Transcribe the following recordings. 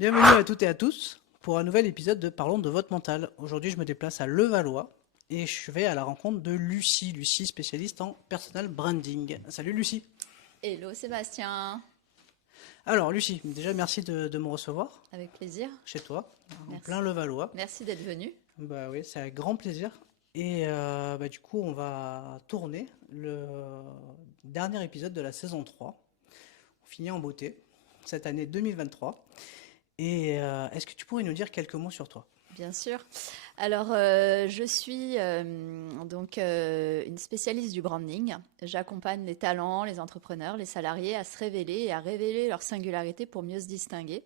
Bienvenue à toutes et à tous pour un nouvel épisode de Parlons de votre mental. Aujourd'hui, je me déplace à Levallois et je vais à la rencontre de Lucie. Lucie, spécialiste en personal branding. Salut Lucie. Hello Sébastien, Alors Lucie, déjà merci de me recevoir avec plaisir. chez toi, en plein Merci. Levallois. Merci d'être venu. Bah oui, c'est avec grand plaisir. Et du coup, on va tourner le dernier épisode de la saison 3. On finit en beauté cette année 2023. Et est-ce que tu pourrais nous dire quelques mots sur toi? Bien sûr. Alors, je suis une spécialiste du branding. J'accompagne les talents, les entrepreneurs, les salariés à se révéler et à révéler leur singularité pour mieux se distinguer.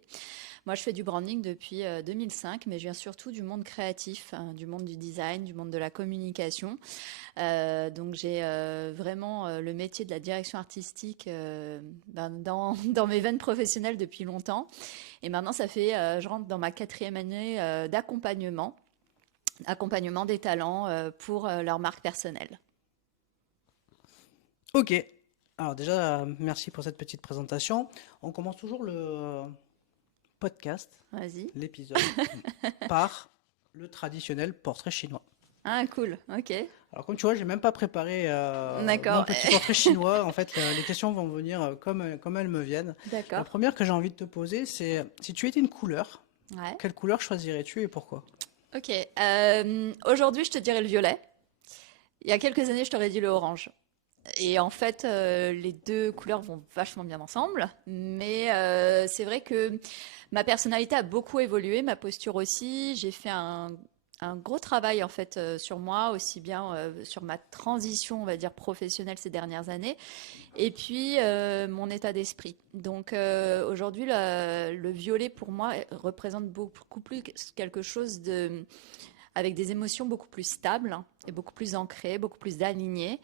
Moi, je fais du branding depuis 2005, mais je viens surtout du monde créatif, hein, du monde du design, du monde de la communication. Donc, j'ai vraiment le métier de la direction artistique dans mes veines professionnelles depuis longtemps. Et maintenant, je rentre dans ma 4e année accompagnement des talents pour leur marque personnelle. Ok. Alors déjà, merci pour cette petite présentation. On commence toujours le podcast, Vas-y. l'épisode, par le traditionnel portrait chinois. Ah, cool. Ok. Alors comme tu vois, j'ai même pas préparé mon D'accord. petit portrait chinois. En fait, les questions vont venir comme elles me viennent. La D'accord. première que j'ai envie de te poser, c'est si tu étais une couleur, Ouais. quelle couleur choisirais-tu et pourquoi? Ok. Aujourd'hui, je te dirais le violet. Il y a quelques années, je t'aurais dit le orange. Et en fait, les deux couleurs vont vachement bien ensemble. Mais c'est vrai que ma personnalité a beaucoup évolué, ma posture aussi. J'ai fait un gros travail en fait sur moi, aussi bien sur ma transition, on va dire, professionnelle ces dernières années, et puis mon état d'esprit. Donc aujourd'hui, le violet pour moi représente beaucoup plus quelque chose avec des émotions beaucoup plus stables, hein, et beaucoup plus ancrées, beaucoup plus alignées.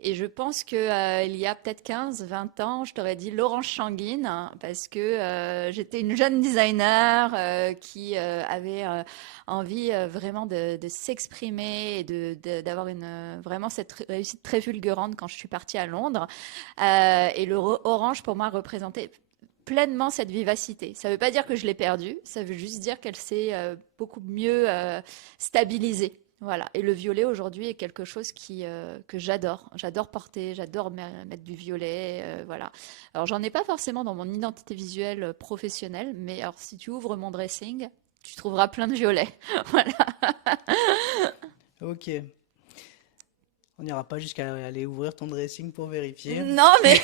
Et je pense que il y a peut-être 15, 20 ans, je t'aurais dit l'orange sanguine, hein, parce que j'étais une jeune designer qui avait envie vraiment de s'exprimer et d'avoir vraiment cette réussite très fulgurante quand je suis partie à Londres. Et le orange pour moi représentait pleinement cette vivacité. Ça ne veut pas dire que je l'ai perdue, ça veut juste dire qu'elle s'est beaucoup mieux stabilisée. Voilà. Et le violet aujourd'hui est quelque chose que j'adore. J'adore porter, j'adore mettre du violet. Voilà. Alors j'en ai pas forcément dans mon identité visuelle professionnelle, mais alors si tu ouvres mon dressing, tu trouveras plein de violets. Voilà. Ok. On n'ira pas jusqu'à aller ouvrir ton dressing pour vérifier. Non, mais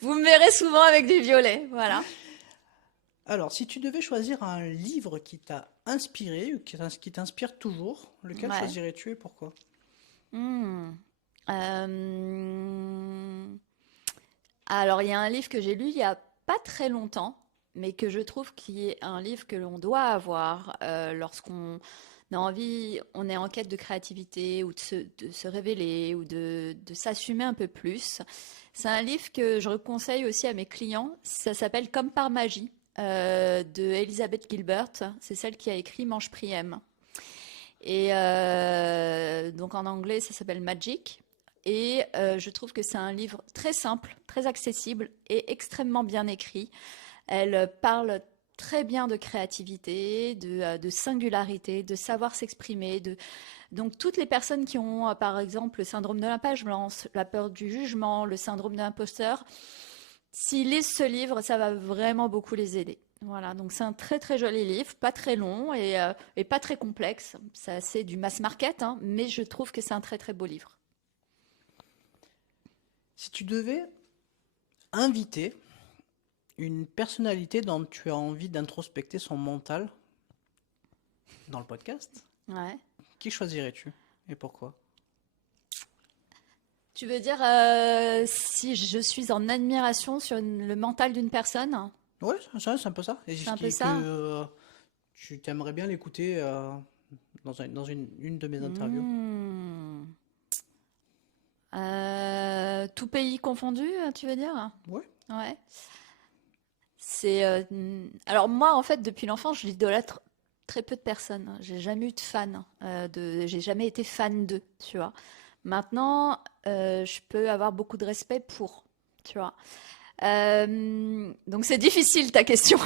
vous me verrez souvent avec du violet. Voilà. Alors, si tu devais choisir un livre qui t'a inspiré ou qui t'inspire toujours, lequel Ouais. choisirais-tu et pourquoi? Hmm. Euh, Alors, il y a un livre que j'ai lu il y a pas très longtemps, mais que je trouve qui est un livre que l'on doit avoir lorsqu'on a envie, on est en quête de créativité ou de se révéler ou de s'assumer un peu plus. C'est un livre que je conseille aussi à mes clients. Ça s'appelle Comme par magie de Elizabeth Gilbert. C'est celle qui a écrit Mange Priem. Et donc en anglais, ça s'appelle Magic. Et je trouve que c'est un livre très simple, très accessible et extrêmement bien écrit. Elle parle très bien de créativité, de singularité, de savoir s'exprimer. Donc toutes les personnes qui ont, par exemple, le syndrome de la page blanche, la peur du jugement, le syndrome de l'imposteur, s'ils lisent ce livre, ça va vraiment beaucoup les aider. Voilà, donc c'est un très très joli livre, pas très long et pas très complexe. C'est assez du mass market, hein, mais je trouve que c'est un très très beau livre. Si tu devais inviter une personnalité dont tu as envie d'introspecter son mental dans le podcast, Ouais. qui choisirais-tu et pourquoi? Tu veux dire si je suis en admiration sur le mental d'une personne? Ouais, c'est un peu ça. Et C'est un peu que ça? tu t'aimerais bien l'écouter dans une de mes interviews. Hmm. Tout pays confondu, tu veux dire? Ouais. Ouais. Alors moi, en fait, depuis l'enfance, je l'idolâtre très peu de personnes. J'ai jamais eu de fan j'ai jamais été fan d'eux, tu vois. Maintenant, je peux avoir beaucoup de respect pour, tu vois. Donc c'est difficile ta question.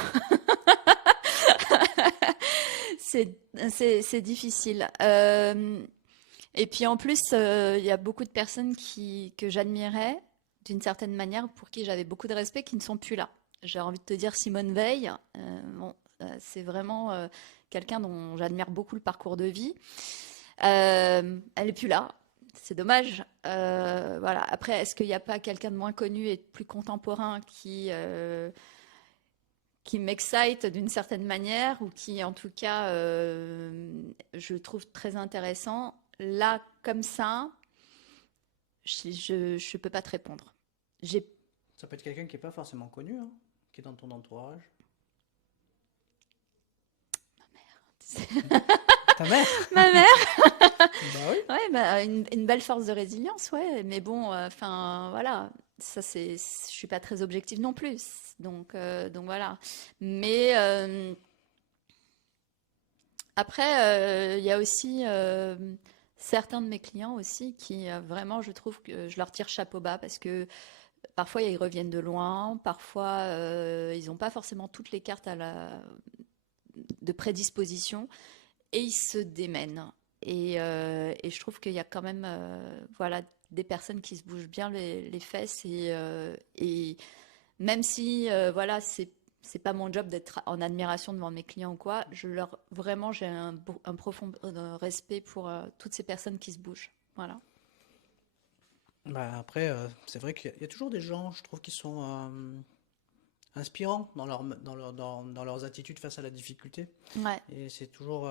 c'est difficile. Et puis en plus, il y a beaucoup de personnes que j'admirais d'une certaine manière, pour qui j'avais beaucoup de respect, qui ne sont plus là. J'ai envie de te dire Simone Veil. Bon, c'est vraiment quelqu'un dont j'admire beaucoup le parcours de vie. Elle est plus là. C'est dommage. Voilà. Après, est-ce qu'il n'y a pas quelqu'un de moins connu et de plus contemporain qui m'excite d'une certaine manière ou qui, en tout cas, je trouve très intéressant? Là, comme ça, je peux pas te répondre. J'ai Ça peut être quelqu'un qui n'est pas forcément connu, hein, qui est dans ton entourage. Ta mère? ma mère. Bah oui. Ouais, bah, une belle force de résilience, ouais. Mais bon, enfin, voilà. Ça, je suis pas très objective non plus. Donc voilà. Mais après, il y a aussi certains de mes clients aussi qui vraiment, je trouve que je leur tire chapeau bas parce que parfois ils reviennent de loin, parfois ils n'ont pas forcément toutes les cartes de prédisposition et ils se démènent. Et je trouve qu'il y a quand même voilà, des personnes qui se bougent bien les fesses et même si voilà, c'est pas mon job d'être en admiration devant mes clients ou quoi, vraiment j'ai un profond respect pour toutes ces personnes qui se bougent. Voilà. Bah après, c'est vrai qu'il y a toujours des gens, je trouve, qui sont inspirants dans leurs attitudes face à la difficulté. Ouais. Et c'est toujours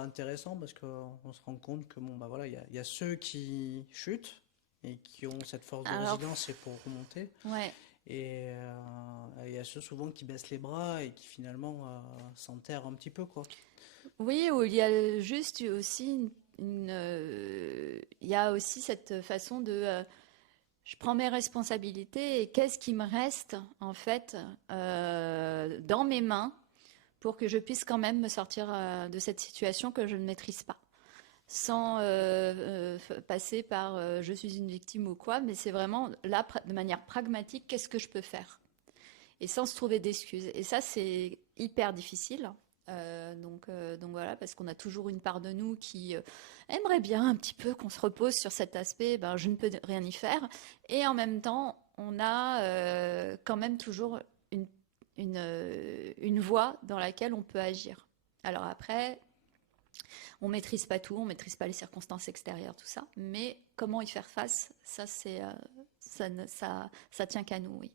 intéressant parce qu'on se rend compte que bon, bah voilà, il y a ceux qui chutent et qui ont cette force de Alors, résilience et pour remonter. ouais. Et il y a ceux souvent qui baissent les bras et qui finalement s'enterrent un petit peu, quoi. Oui, ou il y a juste aussi il y a aussi cette façon de je prends mes responsabilités et qu'est-ce qui me reste en fait dans mes mains pour que je puisse quand même me sortir de cette situation que je ne maîtrise pas, sans passer par je suis une victime ou quoi, mais c'est vraiment là de manière pragmatique, qu'est-ce que je peux faire? Et sans se trouver d'excuses. Et ça, c'est hyper difficile. Donc voilà, parce qu'on a toujours une part de nous qui aimerait bien un petit peu qu'on se repose sur cet aspect, ben, je ne peux rien y faire. Et en même temps, on a quand même toujours une voie dans laquelle on peut agir. Alors après, on maîtrise pas tout, on maîtrise pas les circonstances extérieures, tout ça, mais comment y faire face, ça c'est ça tient qu'à nous, oui.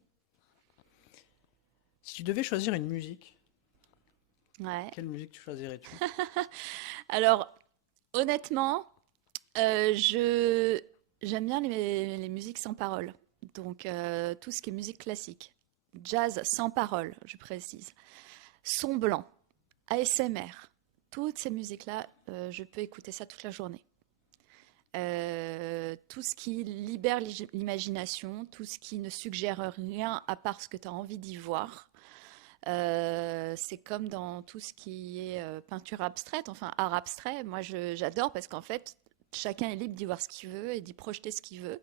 Si tu devais choisir une musique, Ouais. quelle musique tu choisirais-tu? Alors, honnêtement, j'aime bien les musiques sans paroles. Donc, tout ce qui est musique classique. Jazz sans paroles, je précise. Son blanc, ASMR. Toutes ces musiques-là, je peux écouter ça toute la journée. Tout ce qui libère l'imagination, tout ce qui ne suggère rien à part ce que tu as envie d'y voir. C'est comme dans tout ce qui est peinture abstraite, enfin art abstrait. Moi, j'adore parce qu'en fait, chacun est libre d'y voir ce qu'il veut et d'y projeter ce qu'il veut.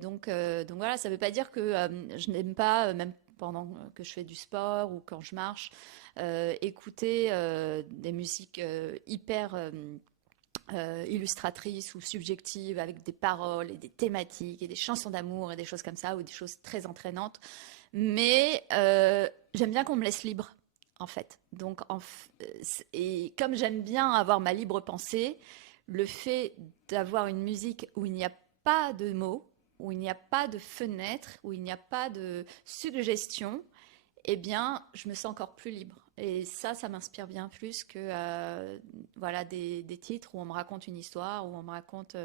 Donc voilà, ça ne veut pas dire que je n'aime pas, même pendant que je fais du sport ou quand je marche, écouter des musiques hyper illustratrices ou subjectives avec des paroles et des thématiques et des chansons d'amour et des choses comme ça ou des choses très entraînantes. Mais j'aime bien qu'on me laisse libre, en fait. Et comme j'aime bien avoir ma libre pensée, le fait d'avoir une musique où il n'y a pas de mots, où il n'y a pas de fenêtre, où il n'y a pas de suggestion, eh bien, je me sens encore plus libre. Et ça m'inspire bien plus que voilà, des titres où on me raconte une histoire, où on me raconte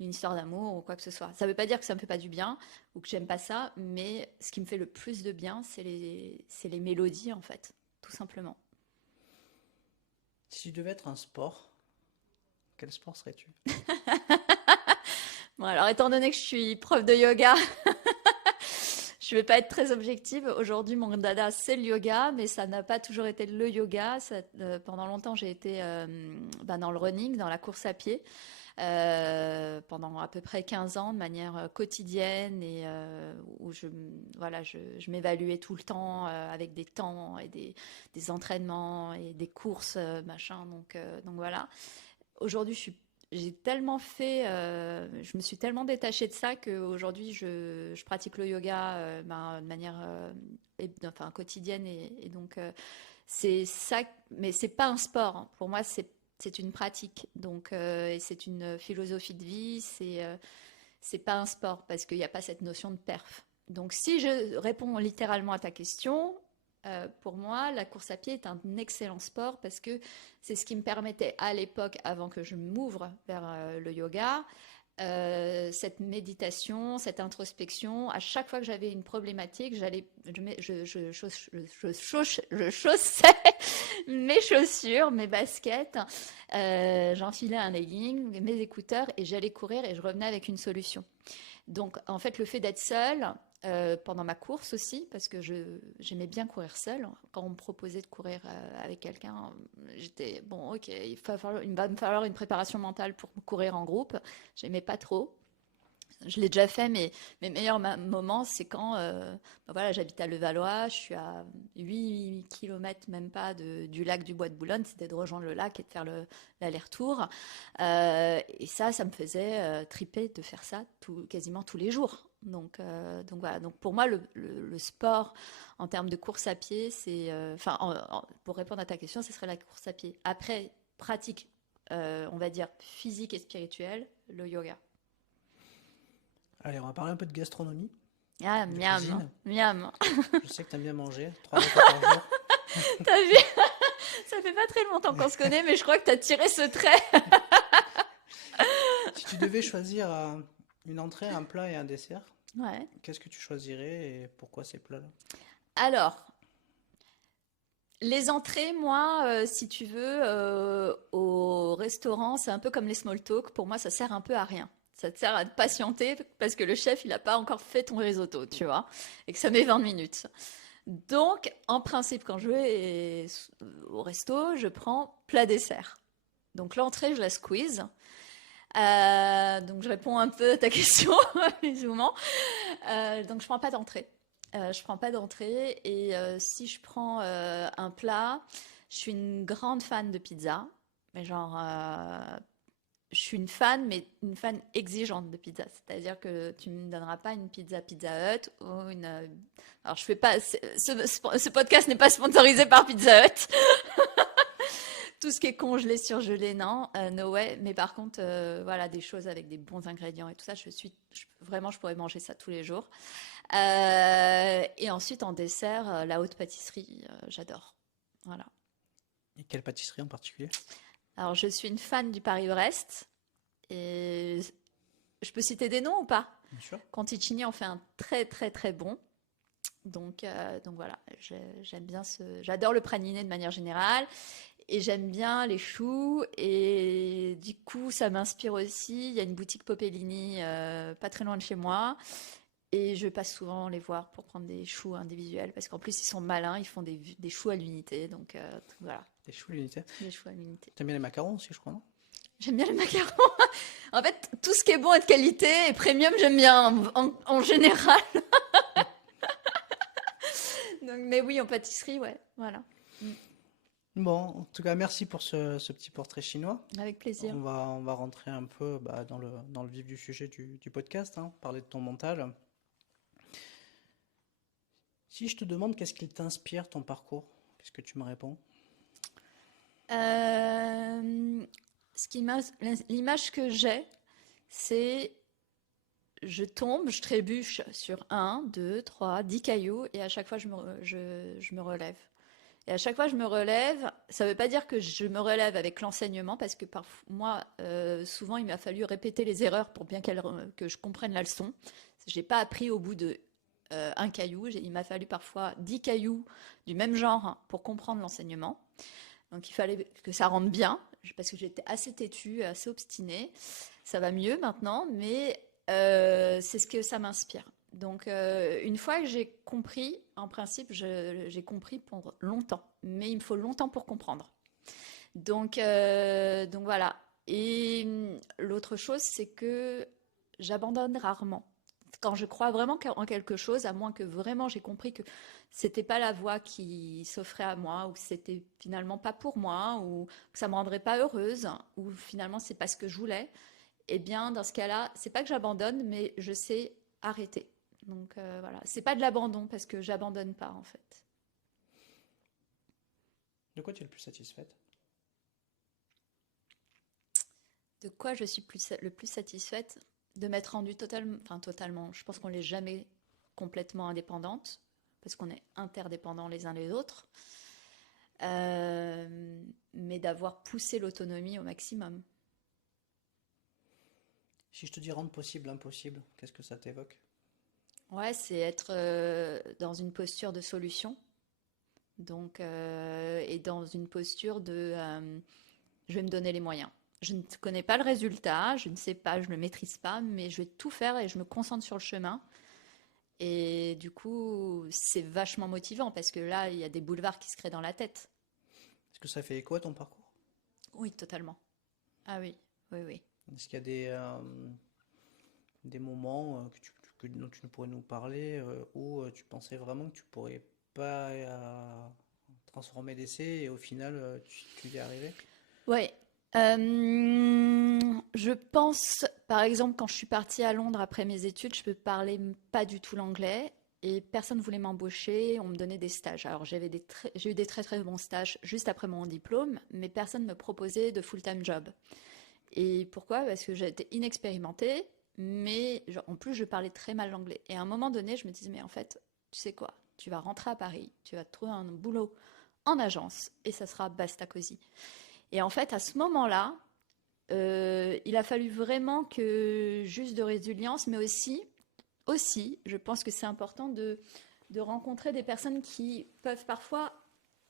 une histoire d'amour ou quoi que ce soit. Ça ne veut pas dire que ça me fait pas du bien ou que j'aime pas ça, mais ce qui me fait le plus de bien, c'est les mélodies, en fait, tout simplement. Si tu devais être un sport, quel sport serais-tu? Bon, alors, étant donné que je suis prof de yoga, je vais pas être très objective. Aujourd'hui, mon dada, c'est le yoga, mais ça n'a pas toujours été le yoga. Pendant longtemps, j'ai été dans le running, dans la course à pied. pendant à peu près 15 ans de manière quotidienne et où voilà, je m'évaluais tout le temps avec des temps et des entraînements et des courses, machin. Donc voilà. Aujourd'hui, j'ai tellement fait, je me suis tellement détachée de ça qu'aujourd'hui, je pratique le yoga de manière enfin, quotidienne et donc c'est ça, mais c'est pas un sport, hein. Pour moi, c'est une pratique. Donc, et c'est une philosophie de vie. C'est pas un sport parce qu'il n'y a pas cette notion de perf. Donc, si je réponds littéralement à ta question, pour moi, la course à pied est un excellent sport parce que c'est ce qui me permettait à l'époque, avant que je m'ouvre vers le yoga, cette méditation, cette introspection. À chaque fois que j'avais une problématique, je chaussais mes chaussures, mes baskets, j'enfilais un legging, mes écouteurs et j'allais courir et je revenais avec une solution. Donc, en fait, le fait d'être seule, pendant ma course aussi, parce que j'aimais bien courir seule. Quand on me proposait de courir avec quelqu'un, j'étais bon, ok, il va me falloir une préparation mentale pour courir en groupe. J'aimais pas trop. Je l'ai déjà fait, mais mes meilleurs moments, c'est quand voilà, j'habite à Levallois, je suis à 8 km, même pas, du lac du Bois de Boulogne. C'était de rejoindre le lac et de faire l'aller-retour. Et ça me faisait triper de faire ça quasiment tous les jours. Donc voilà. Donc pour moi, le sport en termes de course à pied, c'est, enfin, pour répondre à ta question, ce serait la course à pied. Après, pratique, on va dire physique et spirituelle, le yoga. Allez, on va parler un peu de gastronomie, Ah, de miam, cuisine. miam. Je sais que tu aimes bien manger, 3 repas par jour. T'as vu? Ça fait pas très longtemps qu'on se connaît, mais je crois que t'as tiré ce trait. Si tu devais choisir une entrée, un plat et un dessert, Ouais. qu'est-ce que tu choisirais et pourquoi ces plats-là? Alors, les entrées, moi, si tu veux, au restaurant, c'est un peu comme les small talk. Pour moi, ça sert un peu à rien. Ça te sert à te patienter parce que le chef, il n'a pas encore fait ton risotto, tu vois, et que ça met 20 minutes. Donc, en principe, quand je vais au resto, je prends plat dessert. Donc, l'entrée, je la squeeze. Donc, je réponds un peu à ta question, plus ou moins. Donc, je prends pas d'entrée. Je prends pas d'entrée et si je prends un plat, je suis une grande fan de pizza, mais genre je suis une fan, mais une fan exigeante de pizza. C'est-à-dire que tu ne me donneras pas une pizza Pizza Hut ou une. Alors je fais pas. Ce podcast n'est pas sponsorisé par Pizza Hut. Tout ce qui est congelé, surgelé, non, no way. Mais par contre, voilà, des choses avec des bons ingrédients et tout ça, vraiment, je pourrais manger ça tous les jours. Et ensuite, en dessert, la haute pâtisserie, j'adore. Voilà. Et quelle pâtisserie en particulier? Alors, je suis une fan du Paris-Brest. Et je peux citer des noms ou pas? Bien sûr. Conticini en fait un très, très, très bon. Donc voilà, j'adore le praliné de manière générale. Et j'aime bien les choux. Et du coup, ça m'inspire aussi. Il y a une boutique Popellini pas très loin de chez moi. Et je passe souvent les voir pour prendre des choux individuels. Parce qu'en plus, ils sont malins. Ils font des choux à l'unité. Donc voilà, Des choux à l'unité. des choux à l'unité. T'aimes bien les macarons aussi, je crois, non? J'aime bien les macarons. En fait, tout ce qui est bon et de qualité et premium, j'aime bien en général. Donc, mais oui, en pâtisserie, ouais. Voilà. Bon, en tout cas, merci pour ce petit portrait chinois. Avec plaisir. On va rentrer un peu dans le vif du sujet du podcast, hein, parler de ton mental. Si je te demande qu'est-ce qui t'inspire ton parcours, qu'est-ce que tu me réponds? Euh, L'image que j'ai, c'est je tombe, je trébuche sur 10 cailloux et à chaque fois je me relève. Et à chaque fois je me relève, ça ne veut pas dire que je me relève avec l'enseignement parce que parfois, moi, souvent il m'a fallu répéter les erreurs pour bien que je comprenne la leçon. J'ai pas appris au bout de un caillou, il m'a fallu parfois 10 cailloux du même genre pour comprendre l'enseignement. Donc il fallait que ça rentre bien, parce que j'étais assez têtue, assez obstinée. Ça va mieux maintenant, mais c'est ce que ça m'inspire. Donc une fois que j'ai compris, en principe, j'ai compris pour longtemps, mais il me faut longtemps pour comprendre. Donc voilà, Et l'autre chose, c'est que j'abandonne rarement. Quand je crois vraiment en quelque chose, à moins que vraiment j'ai compris que c'était pas la voie qui s'offrait à moi, ou que c'était finalement pas pour moi, ou que ça me rendrait pas heureuse, ou finalement c'est pas ce que je voulais, eh bien dans ce cas-là, c'est pas que j'abandonne, mais je sais arrêter. Donc voilà, c'est pas de l'abandon parce que j'abandonne pas en fait. De quoi tu es le plus satisfaite? De quoi je suis le plus satisfaite? De m'être rendue totalement, enfin totalement, je pense qu'on n'est jamais complètement indépendante, parce qu'on est interdépendants les uns les autres, mais d'avoir poussé l'autonomie au maximum. Si je te dis rendre possible l'impossible, qu'est-ce que ça t'évoque? Ouais, c'est être dans une posture de solution, donc, et dans une posture de je vais me donner les moyens. Je ne connais pas le résultat, je ne sais pas, je ne le maîtrise pas, mais je vais tout faire et je me concentre sur le chemin. Et du coup, c'est vachement motivant parce que là, il y a des boulevards qui se créent dans la tête. Est-ce que ça fait écho à ton parcours? Oui, totalement. Ah oui, oui, oui. Est-ce qu'il y a des moments dont tu pourrais nous parler où tu pensais vraiment que tu pourrais pas transformer l'essai et au final tu y es arrivé? Ouais. Je pense, par exemple, quand je suis partie à Londres après mes études, je ne parlais pas du tout l'anglais et personne ne voulait m'embaucher. On me donnait des stages. Alors j'ai eu des très très bons stages juste après mon diplôme, mais personne ne me proposait de full-time job. Et pourquoi? Parce que j'étais inexpérimentée, mais en plus je parlais très mal l'anglais. Et à un moment donné, je me disais, mais en fait, tu sais quoi? Tu vas rentrer à Paris, tu vas te trouver un boulot en agence et ça sera basta cosy. Et en fait, à ce moment-là, il a fallu vraiment que juste de résilience, mais aussi, je pense que c'est important de rencontrer des personnes qui peuvent parfois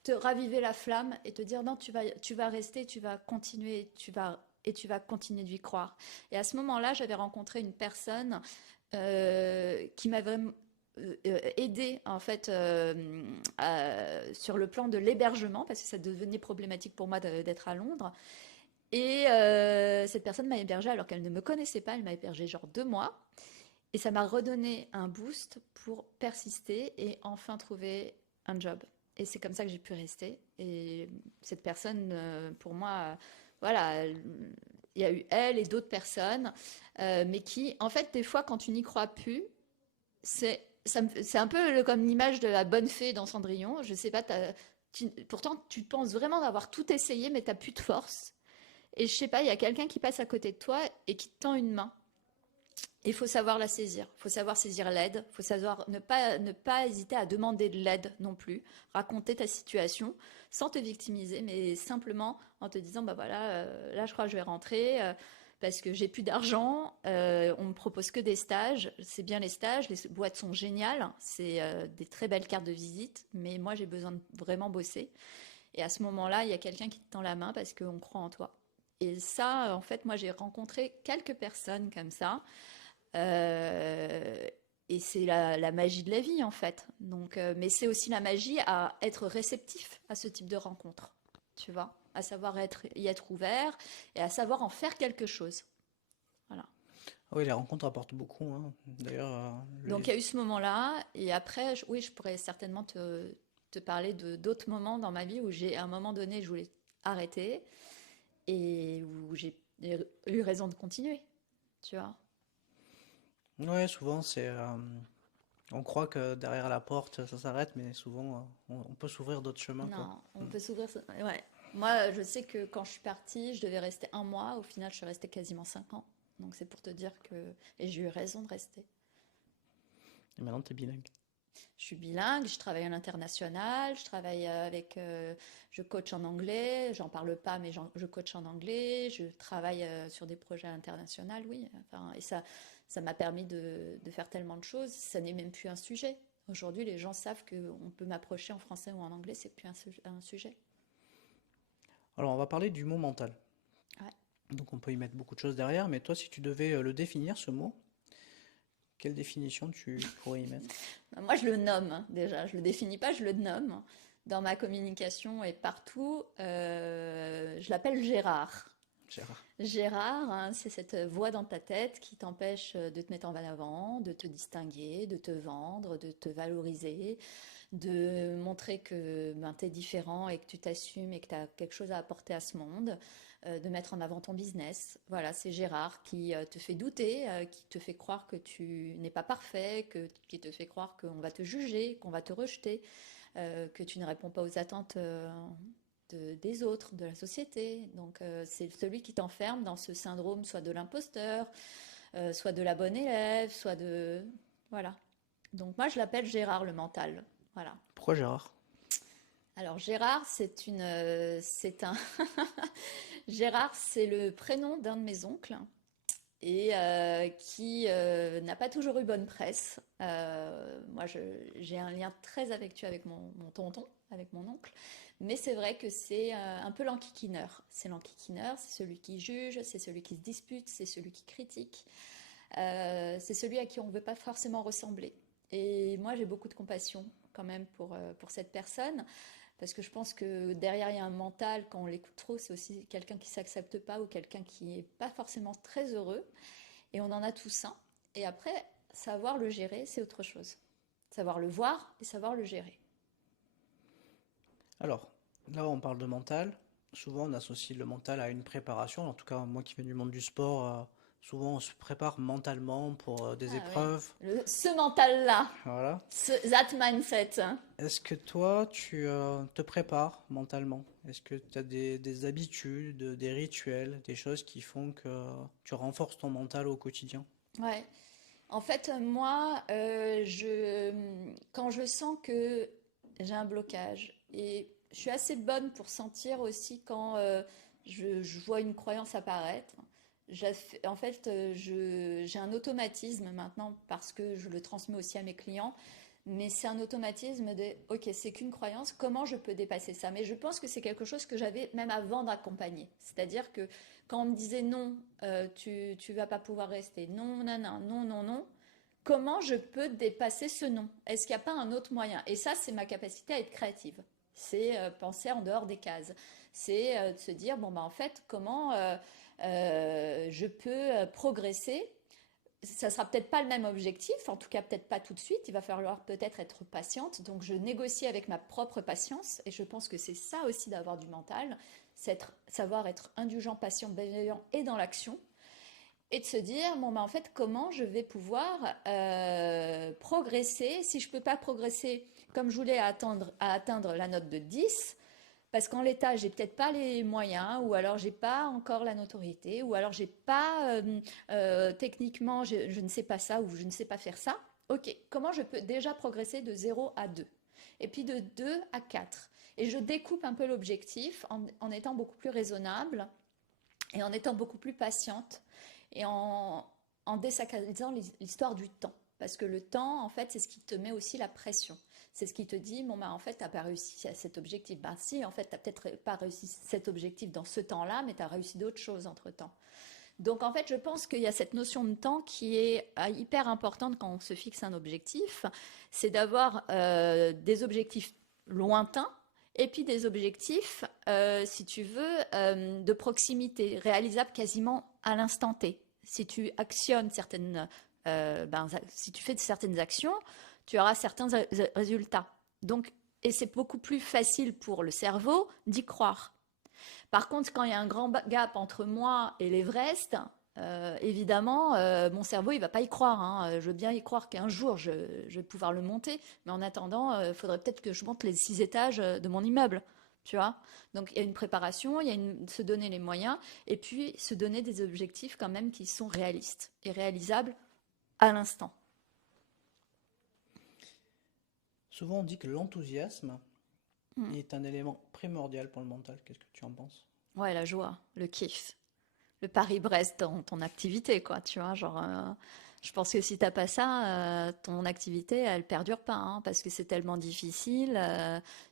te raviver la flamme et te dire non, tu vas rester, tu vas continuer, tu vas continuer d'y croire. Et à ce moment-là, j'avais rencontré une personne qui m'a vraiment aidé en fait sur le plan de l'hébergement parce que ça devenait problématique pour moi d'être à Londres. Et cette personne m'a hébergée alors qu'elle ne me connaissait pas, elle m'a hébergée genre 2 mois. Et ça m'a redonné un boost pour persister et enfin trouver un job. Et c'est comme ça que j'ai pu rester. Et cette personne, pour moi, voilà, il y a eu elle et d'autres personnes, mais qui, en fait, des fois, quand tu n'y crois plus, c'est un peu comme l'image de la bonne fée dans Cendrillon. Je sais pas, pourtant, tu penses vraiment d'avoir tout essayé, mais tu n'as plus de force. Et je sais pas, il y a quelqu'un qui passe à côté de toi et qui te tend une main. Il faut savoir la saisir. Il faut savoir saisir l'aide. Il faut savoir ne pas hésiter à demander de l'aide non plus. Raconter ta situation sans te victimiser, mais simplement en te disant, bah voilà, là je crois que je vais rentrer parce que j'ai plus d'argent. On me propose que des stages. C'est bien les stages. Les boîtes sont géniales. C'est des très belles cartes de visite. Mais moi, j'ai besoin de vraiment bosser. Et à ce moment-là, il y a quelqu'un qui te tend la main parce qu'on croit en toi. Et ça, en fait, moi, j'ai rencontré quelques personnes comme ça. Euh, et c'est la magie de la vie, en fait. Donc, mais c'est aussi la magie à être réceptif à ce type de rencontre, tu vois, à savoir y être ouvert et à savoir en faire quelque chose. Voilà. Ah oui, les rencontres apportent beaucoup, hein. D'ailleurs, Donc, il y a eu ce moment-là. Et après, oui, je pourrais certainement te parler de d'autres moments dans ma vie où à un moment donné, je voulais arrêter et où j'ai eu raison de continuer, tu vois. ouais, souvent on croit que derrière la porte ça s'arrête, mais souvent on peut s'ouvrir d'autres chemins, quoi. Non, on Mm. peut s'ouvrir. Ouais. Moi, je sais que quand je suis partie, je devais rester un mois. Au final, je suis restée quasiment 5 ans. Donc, c'est pour te dire que. Et j'ai eu raison de rester. Et maintenant t'es bilingue. Je suis bilingue, je travaille à l'international, je travaille avec. Je coach en anglais, j'en parle pas, mais je coach en anglais, je travaille sur des projets internationaux, oui. Enfin, et ça m'a permis de faire tellement de choses. Ça n'est même plus un sujet. Aujourd'hui, les gens savent qu'on peut m'approcher en français ou en anglais, c'est plus un sujet. Alors on va parler du mot mental. Ouais. Donc on peut y mettre beaucoup de choses derrière, mais toi si tu devais le définir ce mot, quelle définition tu pourrais y mettre? Moi, je le nomme hein, déjà. Je le définis pas, je le nomme. Dans ma communication et partout, je l'appelle Gérard. Gérard. Gérard, hein, c'est cette voix dans ta tête qui t'empêche de te mettre en avant, de te distinguer, de te vendre, de te valoriser, de montrer que tu es différent et que tu t'assumes et que tu as quelque chose à apporter à ce monde, de mettre en avant ton business. Voilà, c'est Gérard qui te fait douter, qui te fait croire que tu n'es pas parfait, qui te fait croire qu'on va te juger, qu'on va te rejeter, que tu ne réponds pas aux attentes des autres, de la société. Donc c'est celui qui t'enferme dans ce syndrome soit de l'imposteur, soit de la bonne élève, soit de... Voilà. Donc moi je l'appelle Gérard le mental. Voilà. Pourquoi Gérard? Alors Gérard, c'est un Gérard, c'est le prénom d'un de mes oncles et qui n'a pas toujours eu bonne presse. Moi, j'ai un lien très affectueux avec mon tonton, avec mon oncle, mais c'est vrai que c'est un peu l'enquiquineur. C'est l'enquiquineur, c'est celui qui juge, c'est celui qui se dispute, c'est celui qui critique, c'est celui à qui on ne veut pas forcément ressembler. Et moi, j'ai beaucoup de compassion quand même pour cette personne. Parce que je pense que derrière, il y a un mental, quand on l'écoute trop, c'est aussi quelqu'un qui ne s'accepte pas ou quelqu'un qui n'est pas forcément très heureux. Et on en a tous un. Et après, savoir le gérer, c'est autre chose. Savoir le voir et savoir le gérer. Alors, là, on parle de mental. Souvent, on associe le mental à une préparation. En tout cas, moi qui viens du monde du sport, souvent on se prépare mentalement pour des Ah oui, épreuves. ce mental-là, Voilà. that mindset. Est-ce que toi, tu te prépares mentalement? Est-ce que tu as des habitudes, des rituels, des choses qui font que tu renforces ton mental au quotidien? Ouais. En fait, moi, quand je sens que j'ai un blocage, et je suis assez bonne pour sentir aussi quand je vois une croyance apparaître. En fait, j'ai un automatisme maintenant parce que je le transmets aussi à mes clients, mais c'est un automatisme de, ok, c'est qu'une croyance, comment je peux dépasser ça? Mais je pense que c'est quelque chose que j'avais même avant d'accompagner. C'est-à-dire que quand on me disait non, tu vas pas pouvoir rester, non, non, non, non, non, non, comment je peux dépasser ce non? Est-ce qu'il n'y a pas un autre moyen? Et ça, c'est ma capacité à être créative. C'est penser en dehors des cases. C'est de se dire, bon, bah, en fait, comment je peux progresser? Ça sera peut-être pas le même objectif, en tout cas peut-être pas tout de suite. Il va falloir peut-être être patiente. Donc je négocie avec ma propre patience et je pense que c'est ça aussi d'avoir du mental, c'est savoir être indulgent, patient, bienveillant et dans l'action et de se dire bon bah en fait comment je vais pouvoir progresser si je peux pas progresser comme je voulais à atteindre la note de 10 parce qu'en l'état, j'ai peut-être pas les moyens, ou alors j'ai pas encore la notoriété, ou alors j'ai pas techniquement, je ne sais pas ça, ou je ne sais pas faire ça. Ok, comment je peux déjà progresser de 0 à 2 et puis de 2 à 4. Et je découpe un peu l'objectif en étant beaucoup plus raisonnable et en étant beaucoup plus patiente et en désacralisant l'histoire du temps. Parce que le temps, en fait, c'est ce qui te met aussi la pression. C'est ce qui te dit, bon, bah, en fait, tu n'as pas réussi à cet objectif. Ben, si, en fait, tu n'as peut-être pas réussi cet objectif dans ce temps-là, mais tu as réussi d'autres choses entre-temps. Donc, en fait, je pense qu'il y a cette notion de temps qui est hyper importante quand on se fixe un objectif. C'est d'avoir des objectifs lointains et puis des objectifs, si tu veux, de proximité, réalisables quasiment à l'instant T. Si tu actionnes si tu fais certaines actions, tu auras certains résultats. Donc, et c'est beaucoup plus facile pour le cerveau d'y croire. Par contre, quand il y a un grand gap entre moi et l'Everest, évidemment, mon cerveau, il va pas y croire. Hein. Je veux bien y croire qu'un jour, je vais pouvoir le monter. Mais en attendant, il faudrait peut-être que je monte les 6 étages de mon immeuble. Tu vois? Donc, il y a une préparation, il y a se donner les moyens, et puis se donner des objectifs quand même qui sont réalistes et réalisables à l'instant. Souvent, on dit que l'enthousiasme Mm. est un élément primordial pour le mental. Qu'est-ce que tu en penses? Ouais, la joie, le kiff. Le Paris-Brest dans ton activité, quoi, tu vois, genre, je pense que si t'as pas ça, ton activité, elle perdure pas, hein, parce que c'est tellement difficile,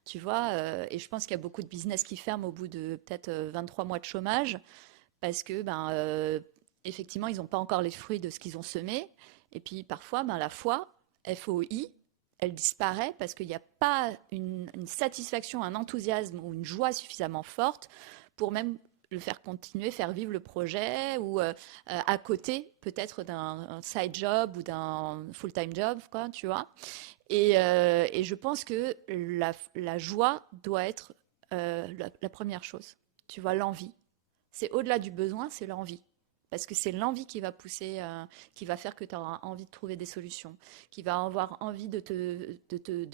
tu vois, et je pense qu'il y a beaucoup de business qui ferment au bout de peut-être 23 mois de chômage, parce que, ben, effectivement, ils n'ont pas encore les fruits de ce qu'ils ont semé, et puis parfois, ben, la foi, FOI, elle disparaît parce qu'il n'y a pas une satisfaction, un enthousiasme ou une joie suffisamment forte pour même le faire continuer, faire vivre le projet ou à côté peut-être d'un side job ou d'un full-time job, quoi, tu vois. Et je pense que la joie doit être la première chose. Tu vois, l'envie. C'est au-delà du besoin, c'est l'envie. Parce que c'est l'envie qui va pousser, qui va faire que tu auras envie de trouver des solutions, qui va avoir envie de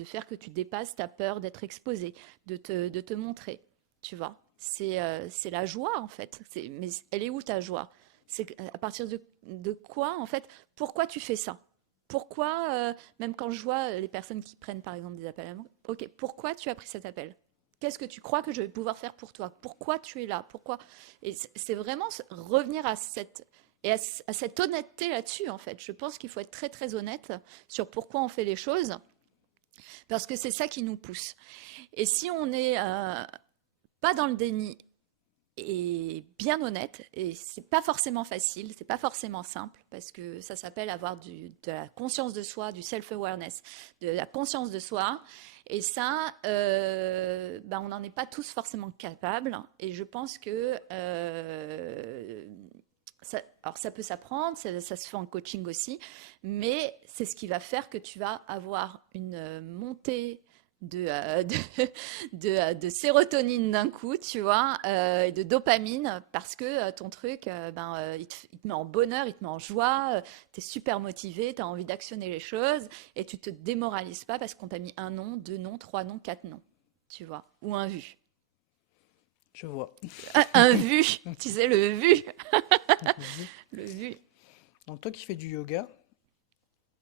faire que tu dépasses ta peur d'être exposé, de te montrer. Tu vois, c'est la joie en fait. Mais elle est où ta joie? C'est à partir de quoi en fait? Pourquoi tu fais ça? Pourquoi, même quand je vois les personnes qui prennent par exemple des appels à moi, ok, pourquoi tu as pris cet appel? Qu'est-ce que tu crois que je vais pouvoir faire pour toi? Pourquoi tu es là? Pourquoi? Et c'est vraiment revenir à à cette honnêteté là-dessus, en fait. Je pense qu'il faut être très, très honnête sur pourquoi on fait les choses, parce que c'est ça qui nous pousse. Et si on n'est pas dans le déni et bien honnête, et c'est pas forcément facile, c'est pas forcément simple, parce que ça s'appelle avoir de la conscience de soi, du self-awareness, de la conscience de soi. Et ça, ben on n'en est pas tous forcément capables. Et je pense que alors ça peut s'apprendre, ça se fait en coaching aussi, mais c'est ce qui va faire que tu vas avoir une montée de sérotonine d'un coup, tu vois, et de dopamine, parce que ton truc, il te met en bonheur, il te met en joie, tu es super motivé, tu as envie d'actionner les choses, et tu te démoralises pas parce qu'on t'a mis un nom, deux noms, trois noms, quatre noms, tu vois, ou un vu. Je vois. Un vu, tu sais, le vu, Vu. le vu. Donc toi qui fais du yoga,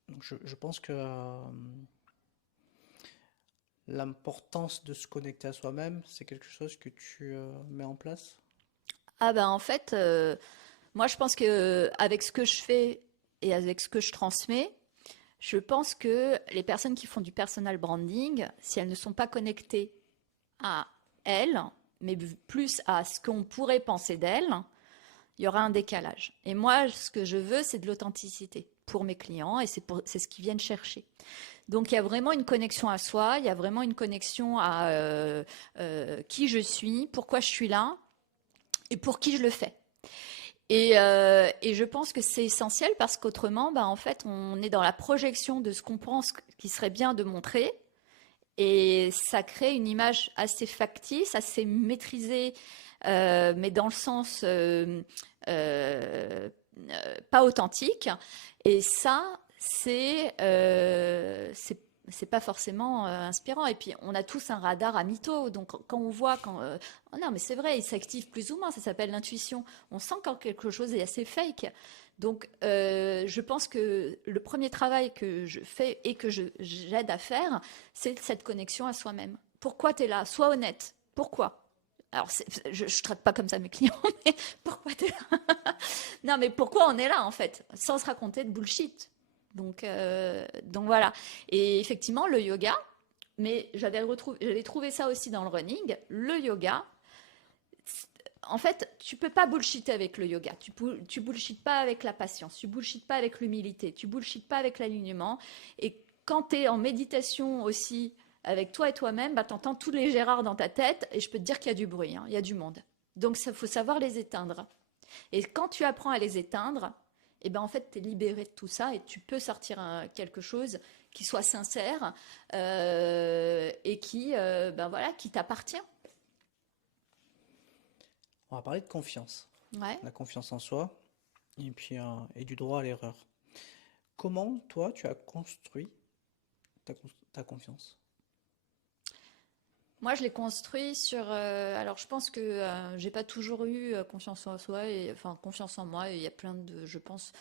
donc je pense que l'importance de se connecter à soi-même, c'est quelque chose que tu mets en place. Ah ben en fait, moi je pense que avec ce que je fais et avec ce que je transmets, je pense que les personnes qui font du personal branding, si elles ne sont pas connectées à elles, mais plus à ce qu'on pourrait penser d'elles, il y aura un décalage. Et moi, ce que je veux, c'est de l'authenticité pour mes clients et c'est ce qu'ils viennent chercher. Donc il y a vraiment une connexion à soi, il y a vraiment une connexion à qui je suis, pourquoi je suis là et pour qui je le fais. Et je pense que c'est essentiel parce qu'autrement, bah, en fait, on est dans la projection de ce qu'on pense qui serait bien de montrer. Et ça crée une image assez factice, assez maîtrisée, mais dans le sens pas authentique. Et ça, c'est pas forcément inspirant. Et puis, on a tous un radar à mytho. Donc, quand on voit, oh non, mais c'est vrai, il s'active plus ou moins. Ça s'appelle l'intuition. On sent quand quelque chose est assez fake. Donc, je pense que le premier travail que je fais et que j'aide à faire, c'est cette connexion à soi-même. Pourquoi tu es là? Sois honnête. Pourquoi? Alors, je ne traite pas comme ça mes clients, mais pourquoi tu es là? Non, mais pourquoi on est là, en fait? Sans se raconter de bullshit. Donc voilà. Et effectivement, le yoga, mais j'avais trouvé ça aussi dans le running. Le yoga, en fait, tu peux pas bullshiter avec le yoga. Tu bullshit pas avec la patience. Tu bullshit pas avec l'humilité. Tu bullshit pas avec l'alignement. Et quand tu es en méditation aussi avec toi et toi-même, bah, tu entends tous les Gérards dans ta tête. Et je peux te dire qu'il y a du bruit, hein, il y a du monde. Donc, il faut savoir les éteindre. Et quand tu apprends à les éteindre, et ben en fait, tu es libéré de tout ça et tu peux sortir quelque chose qui soit sincère et ben voilà, qui t'appartient. On va parler de confiance, Ouais. la confiance en soi et puis et du droit à l'erreur. Comment toi tu as construit ta confiance? Moi, je l'ai construit sur. Alors, je pense que j'ai pas toujours eu confiance en soi et enfin confiance en moi. Et il y a plein de. Je pense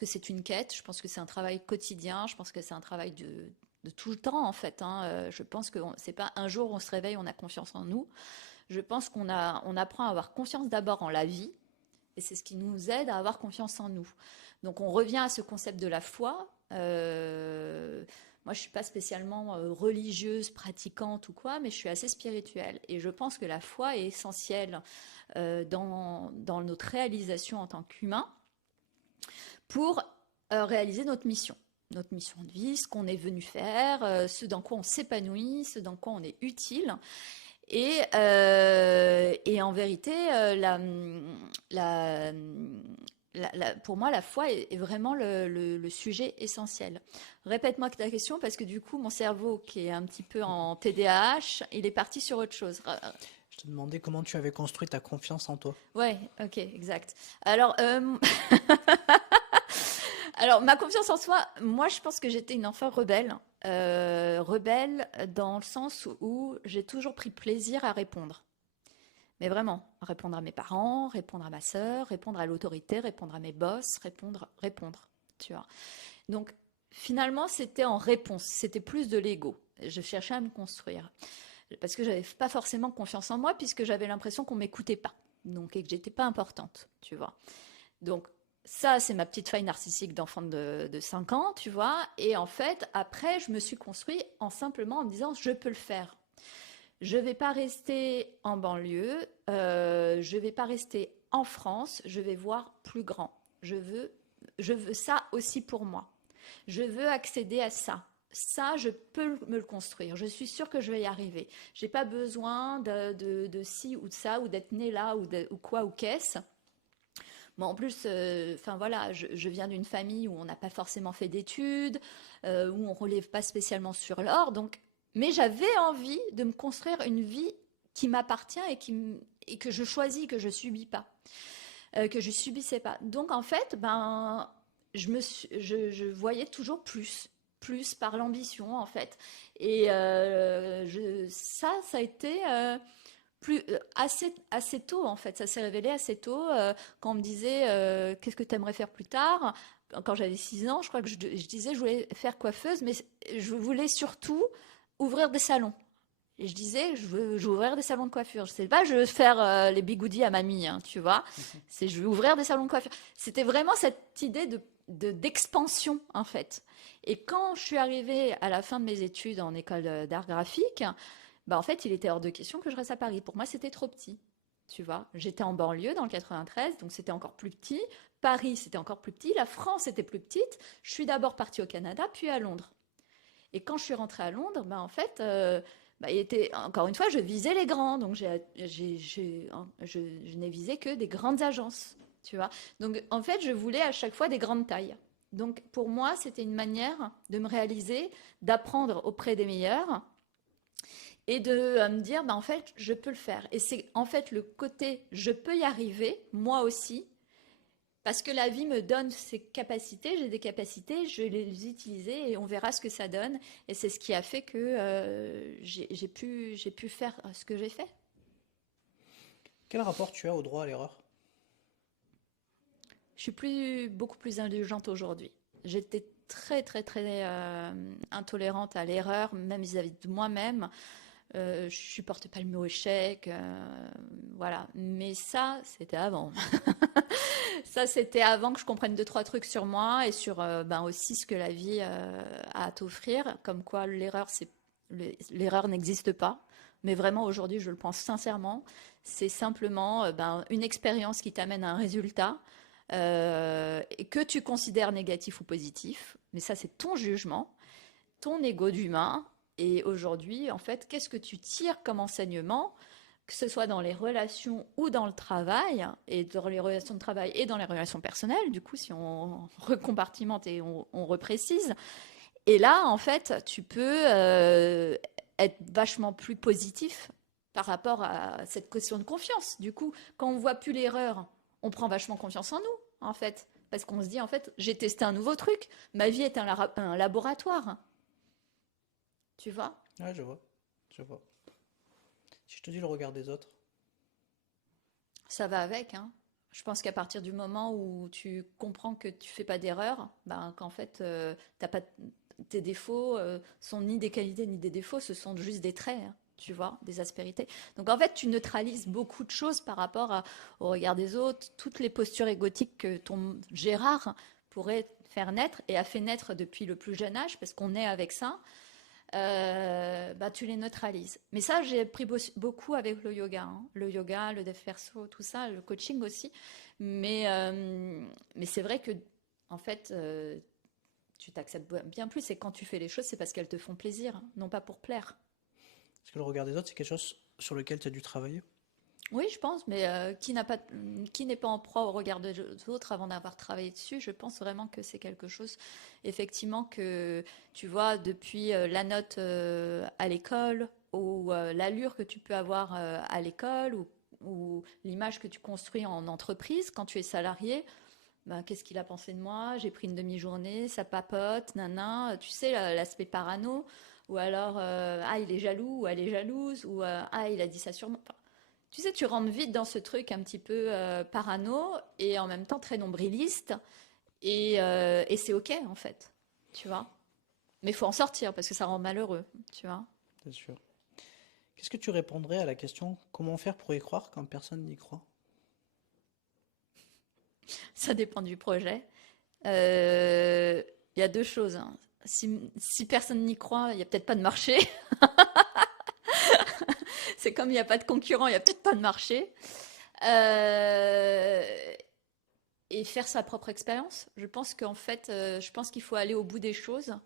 que c'est une quête. Je pense que c'est un travail quotidien. Je pense que c'est un travail de tout le temps en fait, hein. Je pense que c'est pas un jour on se réveille, on a confiance en nous. Je pense on apprend à avoir confiance d'abord en la vie. Et c'est ce qui nous aide à avoir confiance en nous. Donc on revient à ce concept de la foi. Moi, je ne suis pas spécialement religieuse, pratiquante ou quoi, mais je suis assez spirituelle. Et je pense que la foi est essentielle dans notre réalisation en tant qu'humain pour réaliser notre mission de vie, ce qu'on est venu faire, ce dans quoi on s'épanouit, ce dans quoi on est utile. Et en vérité, la, pour moi, la foi est vraiment le sujet essentiel. Répète-moi ta question parce que du coup, mon cerveau, qui est un petit peu en TDAH, il est parti sur autre chose. Je te demandais comment tu avais construit ta confiance en toi. Ouais, ok, exact. Alors, alors, ma confiance en soi, moi, je pense que j'étais une enfant rebelle. Rebelle dans le sens où j'ai toujours pris plaisir à répondre. Mais vraiment, répondre à mes parents, répondre à ma sœur, répondre à l'autorité, répondre à mes boss, répondre, tu vois. Donc, finalement, c'était en réponse, c'était plus de l'ego. Je cherchais à me construire. Parce que j'avais pas forcément confiance en moi, puisque j'avais l'impression qu'on m'écoutait pas. Donc, et que j'étais pas importante, tu vois. Donc, ça, c'est ma petite faille narcissique d'enfant de 5 ans, tu vois. Et en fait, après, je me suis construit en simplement en me disant, je peux le faire. Je vais pas rester en banlieue, je vais pas rester en France, je vais voir plus grand. Je veux ça aussi pour moi. Je veux accéder à ça. Ça, je peux me le construire. Je suis sûre que je vais y arriver. J'ai pas besoin de ci ou de ça, ou d'être né là, ou quoi, ou qu'est-ce. Bon, en plus, enfin voilà, je viens d'une famille où on n'a pas forcément fait d'études, où on relève pas spécialement sur l'or, donc, mais j'avais envie de me construire une vie qui m'appartient et que je choisis, que je subis pas, que je subissais pas. Donc en fait, ben, je voyais toujours plus par l'ambition en fait. Et ça a été assez tôt en fait, ça s'est révélé assez tôt quand on me disait qu'est-ce que tu aimerais faire plus tard. Quand j'avais 6 ans, je crois que je disais je voulais faire coiffeuse, mais je voulais surtout ouvrir des salons. Et je disais je veux ouvrir des salons de coiffure. Je sais pas, je veux faire les bigoudis à mamie, hein, tu vois. C'est je veux ouvrir des salons de coiffure. C'était vraiment cette idée d'expansion en fait. Et quand je suis arrivée à la fin de mes études en école d'art graphique, bah, en fait, il était hors de question que je reste à Paris. Pour moi, c'était trop petit. Tu vois, j'étais en banlieue dans le 93, donc c'était encore plus petit. Paris, c'était encore plus petit. La France était plus petite. Je suis d'abord partie au Canada, puis à Londres. Et quand je suis rentrée à Londres, bah, en fait, bah, il était, encore une fois, je visais les grands. Donc, je n'ai visé que des grandes agences. Tu vois. Donc, en fait, je voulais à chaque fois des grandes tailles. Donc, pour moi, c'était une manière de me réaliser, d'apprendre auprès des meilleurs et de me dire, bah, en fait, je peux le faire. Et c'est en fait le côté, je peux y arriver, moi aussi, parce que la vie me donne ces capacités, j'ai des capacités, je vais les utiliser et on verra ce que ça donne. Et c'est ce qui a fait que j'ai pu faire ce que j'ai fait. Quel rapport tu as au droit à l'erreur? Je suis beaucoup plus indulgente aujourd'hui. J'étais très intolérante à l'erreur, même vis-à-vis de moi-même. Je supporte pas le mot échec, voilà. Mais ça, c'était avant. Ça, c'était avant que je comprenne deux, trois trucs sur moi et sur ben aussi ce que la vie a à t'offrir. Comme quoi, l'erreur n'existe pas. Mais vraiment, aujourd'hui, je le pense sincèrement. C'est simplement ben, une expérience qui t'amène à un résultat et que tu considères négatif ou positif. Mais ça, c'est ton jugement, ton ego d'humain. Et aujourd'hui, en fait, qu'est-ce que tu tires comme enseignement, que ce soit dans les relations ou dans le travail, et dans les relations de travail et dans les relations personnelles, du coup, si on recompartimente et on reprécise. Et là, en fait, tu peux être vachement plus positif par rapport à cette question de confiance. Du coup, quand on voit plus l'erreur, on prend vachement confiance en nous, en fait. Parce qu'on se dit, en fait, j'ai testé un nouveau truc. Ma vie est un laboratoire. Tu vois? Ouais, je vois. Je vois. Si je te dis le regard des autres. Ça va avec, hein. Je pense qu'à partir du moment où tu comprends que tu fais pas d'erreur, ben, qu'en fait, t'as pas, tes défauts sont ni des qualités ni des défauts, ce sont juste des traits, hein, tu vois, des aspérités. Donc en fait, tu neutralises beaucoup de choses par rapport au regard des autres, toutes les postures égotiques que ton Gérard pourrait faire naître et a fait naître depuis le plus jeune âge, parce qu'on est avec ça. Bah, tu les neutralises. Mais ça, j'ai appris beaucoup avec le yoga, hein. Le yoga, le dev perso, tout ça, le coaching aussi. Mais c'est vrai que, en fait, tu t'acceptes bien plus. Et quand tu fais les choses, c'est parce qu'elles te font plaisir, hein, non pas pour plaire. Est-ce que le regard des autres, c'est quelque chose sur lequel tu as dû travailler? Oui, je pense, mais qui n'est pas en proie au regard des autres avant d'avoir travaillé dessus, je pense vraiment que c'est quelque chose, effectivement, que tu vois depuis la note à l'école ou l'allure que tu peux avoir à l'école ou l'image que tu construis en entreprise quand tu es salarié. Ben, qu'est-ce qu'il a pensé de moi? J'ai pris une demi-journée, ça papote, nanan. Tu sais, l'aspect parano, ou alors, ah, il est jaloux, ou elle est jalouse, ou ah, il a dit ça sur moi. Enfin, tu sais, tu rentres vite dans ce truc un petit peu parano et en même temps très nombriliste. Et c'est OK, en fait. Tu vois? Mais il faut en sortir parce que ça rend malheureux. Tu vois? Bien sûr. Qu'est-ce que tu répondrais à la question comment faire pour y croire quand personne n'y croit? Ça dépend du projet. Euh, Il y a deux choses, hein. Si personne n'y croit, il n'y a peut-être pas de marché. C'est comme il n'y a pas de concurrent, il n'y a peut-être pas de marché. Euh, et faire sa propre expérience. Je pense qu'en fait, je pense qu'il faut aller au bout des choses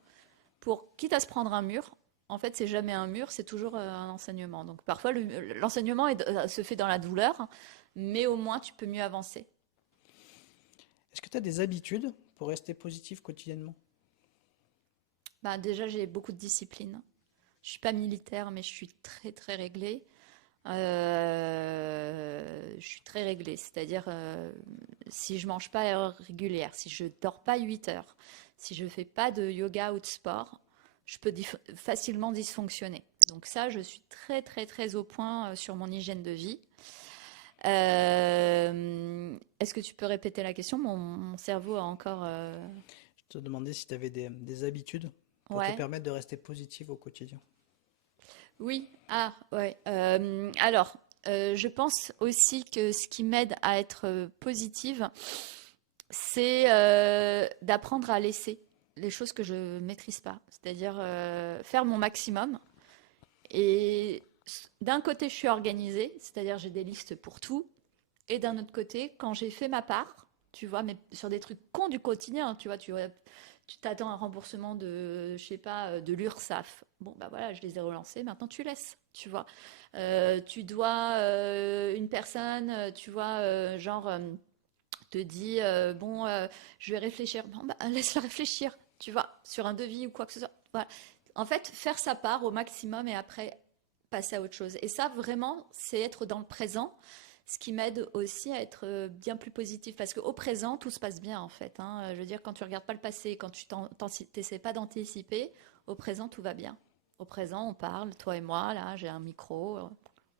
pour, quitte à se prendre un mur. En fait, c'est jamais un mur, c'est toujours un enseignement. Donc parfois, l'enseignement se fait dans la douleur, mais au moins tu peux mieux avancer. Est-ce que tu as des habitudes pour rester positif quotidiennement? Bah, déjà, j'ai beaucoup de discipline. Je suis pas militaire, mais je suis très très réglée. Je suis très réglée, c'est-à-dire si je mange pas à heure régulière, si je dors pas 8 heures, si je fais pas de yoga ou de sport, je peux facilement dysfonctionner. Donc ça, je suis très très très au point sur mon hygiène de vie. Est-ce que tu peux répéter la question? Mon cerveau a encore... Je te demandais si tu avais des habitudes pour te Ouais. permettre de rester positif au quotidien. Oui, ah ouais. Je pense aussi que ce qui m'aide à être positive, c'est d'apprendre à laisser les choses que je maîtrise pas, c'est-à-dire faire mon maximum. Et d'un côté, je suis organisée, c'est-à-dire j'ai des listes pour tout, et d'un autre côté, quand j'ai fait ma part, tu vois, mais sur des trucs cons du quotidien, tu vois, tu t'attends un remboursement de, je sais pas, de l'URSSAF. Bon, bah voilà, je les ai relancés, maintenant tu laisses, tu vois. Tu dois, une personne, tu vois, te dit, bon, je vais réfléchir. Bon, bah laisse-la réfléchir, tu vois, sur un devis ou quoi que ce soit. Voilà. En fait, faire sa part au maximum et après passer à autre chose. Et ça, vraiment, c'est être dans le présent, ce qui m'aide aussi à être bien plus positif. Parce qu'au présent, tout se passe bien, en fait, hein. Je veux dire, quand tu regardes pas le passé, quand tu t'essaies pas d'anticiper, au présent, tout va bien. Au présent, on parle, toi et moi, là, j'ai un micro,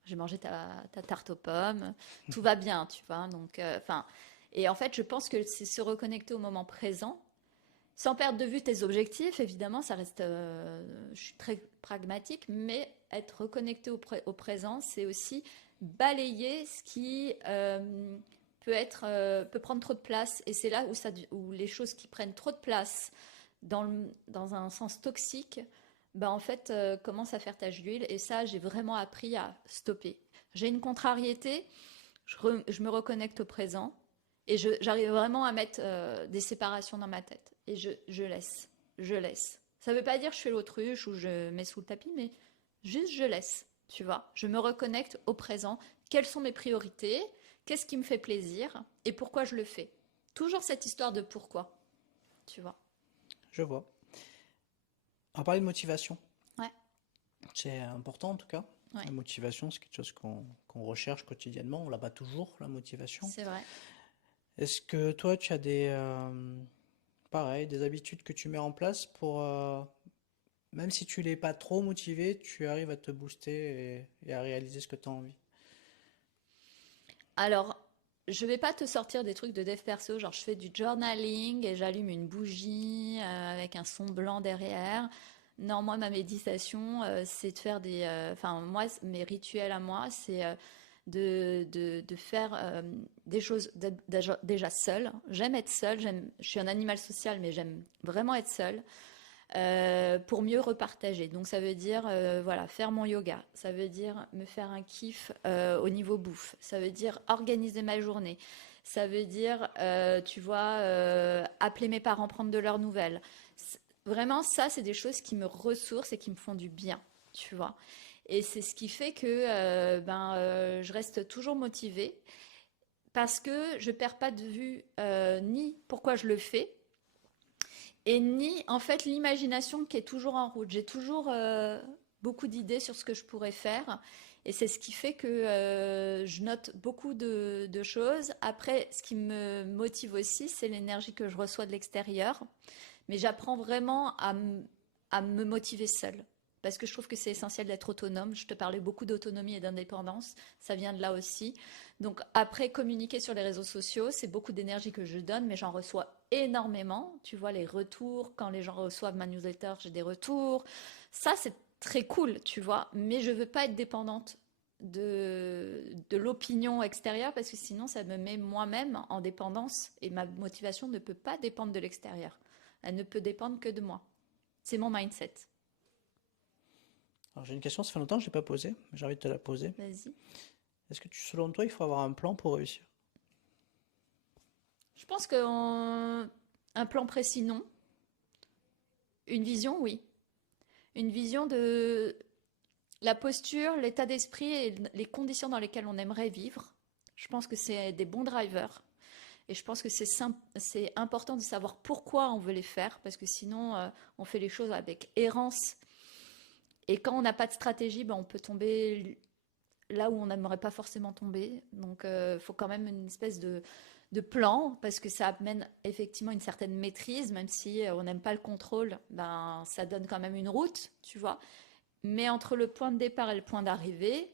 j'ai mangé ta tarte aux pommes, tout va bien, tu vois. Donc, enfin, et en fait, je pense que c'est se reconnecter au moment présent sans perdre de vue tes objectifs, évidemment, ça reste. Je suis très pragmatique, mais être reconnecté au présent, c'est aussi balayer ce qui peut prendre trop de place. Et c'est là où les choses qui prennent trop de place dans un sens toxique, ben en fait, commencent à faire tache d'huile. Et ça, j'ai vraiment appris à stopper. J'ai une contrariété, je me reconnecte au présent et j'arrive vraiment à mettre des séparations dans ma tête. Et je laisse. Je laisse. Ça ne veut pas dire que je fais l'autruche ou je mets sous le tapis, mais juste je laisse. Tu vois, je me reconnecte au présent. Quelles sont mes priorités? Qu'est-ce qui me fait plaisir? Et pourquoi je le fais? Toujours cette histoire de pourquoi. Tu vois. Je vois. On va parler de motivation. Ouais, C'est important en tout cas. ouais, La motivation, c'est quelque chose qu'on recherche quotidiennement. On l'a pas toujours, la motivation. c'est vrai. Est-ce que toi, tu as pareil, des habitudes que tu mets en place pour, même si tu n'es pas trop motivé, tu arrives à te booster et à réaliser ce que tu as envie? Alors, je vais pas te sortir des trucs de dev perso, genre je fais du journaling et j'allume une bougie avec un son blanc derrière. Non, moi, ma méditation, c'est de faire enfin, moi, mes rituels à moi, c'est de faire des choses déjà seule. J'aime être seule, je suis un animal social, mais j'aime vraiment être seule pour mieux repartager. Donc ça veut dire voilà, faire mon yoga, ça veut dire me faire un kiff au niveau bouffe, ça veut dire organiser ma journée, ça veut dire, tu vois, appeler mes parents, prendre de leurs nouvelles. Vraiment, ça, c'est des choses qui me ressourcent et qui me font du bien, tu vois. Et c'est ce qui fait que je reste toujours motivée parce que je perds pas de vue ni pourquoi je le fais et ni en fait l'imagination qui est toujours en route. J'ai toujours beaucoup d'idées sur ce que je pourrais faire et c'est ce qui fait que je note beaucoup de choses. Après, ce qui me motive aussi, c'est l'énergie que je reçois de l'extérieur. Mais j'apprends vraiment à me motiver seule. Parce que je trouve que c'est essentiel d'être autonome. Je te parlais beaucoup d'autonomie et d'indépendance. Ça vient de là aussi. Donc après, communiquer sur les réseaux sociaux, c'est beaucoup d'énergie que je donne, mais j'en reçois énormément. Tu vois, les retours, quand les gens reçoivent ma newsletter, j'ai des retours. Ça, c'est très cool, tu vois. Mais je veux pas être dépendante de l'opinion extérieure parce que sinon, ça me met moi-même en dépendance et ma motivation ne peut pas dépendre de l'extérieur. Elle ne peut dépendre que de moi. C'est mon mindset. Alors j'ai une question, ça fait longtemps que je l'ai pas posée, mais j'ai envie de te la poser. Vas-y. Est-ce que selon toi, il faut avoir un plan pour réussir? Je pense qu'un plan précis, non. Une vision, oui. Une vision de la posture, l'état d'esprit et les conditions dans lesquelles on aimerait vivre. Je pense que c'est des bons drivers. Et je pense que c'est important de savoir pourquoi on veut les faire, parce que sinon, on fait les choses avec errance. Et quand on n'a pas de stratégie, on peut tomber là où on n'aimerait pas forcément tomber. Donc, il faut quand même une espèce de plan, parce que ça amène effectivement une certaine maîtrise, même si on n'aime pas le contrôle, ça donne quand même une route, tu vois. Mais entre le point de départ et le point d'arrivée,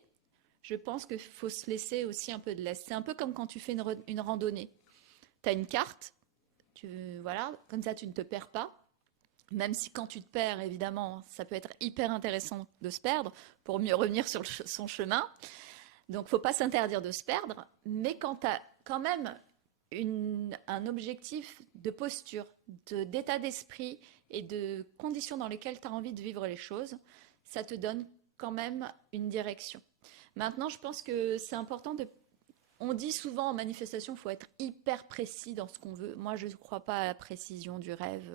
je pense qu'il faut se laisser aussi un peu de laisse. C'est un peu comme quand tu fais une randonnée. Tu as une carte, voilà, comme ça tu ne te perds pas. Même si quand tu te perds, évidemment, ça peut être hyper intéressant de se perdre pour mieux revenir sur son chemin. Donc, faut pas s'interdire de se perdre. Mais quand tu as quand même un objectif de posture, d'état d'esprit et de conditions dans lesquelles tu as envie de vivre les choses, ça te donne quand même une direction. Maintenant, je pense que c'est important de... On dit souvent en manifestation, il faut être hyper précis dans ce qu'on veut. Moi, je ne crois pas à la précision du rêve.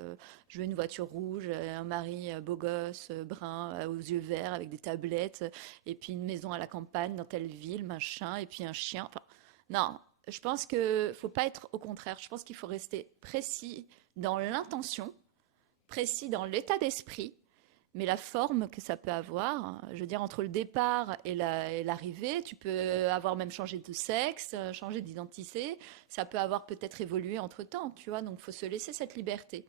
Je veux une voiture rouge, un mari beau gosse, brun, aux yeux verts, avec des tablettes, et puis une maison à la campagne, dans telle ville, machin, et puis un chien. Enfin, non, je pense qu'il ne faut pas être au contraire. Je pense qu'il faut rester précis dans l'intention, précis dans l'état d'esprit, mais la forme que ça peut avoir, je veux dire, entre le départ et l'arrivée, tu peux avoir même changé de sexe, changé d'identité, ça peut avoir peut-être évolué entre-temps, tu vois, donc il faut se laisser cette liberté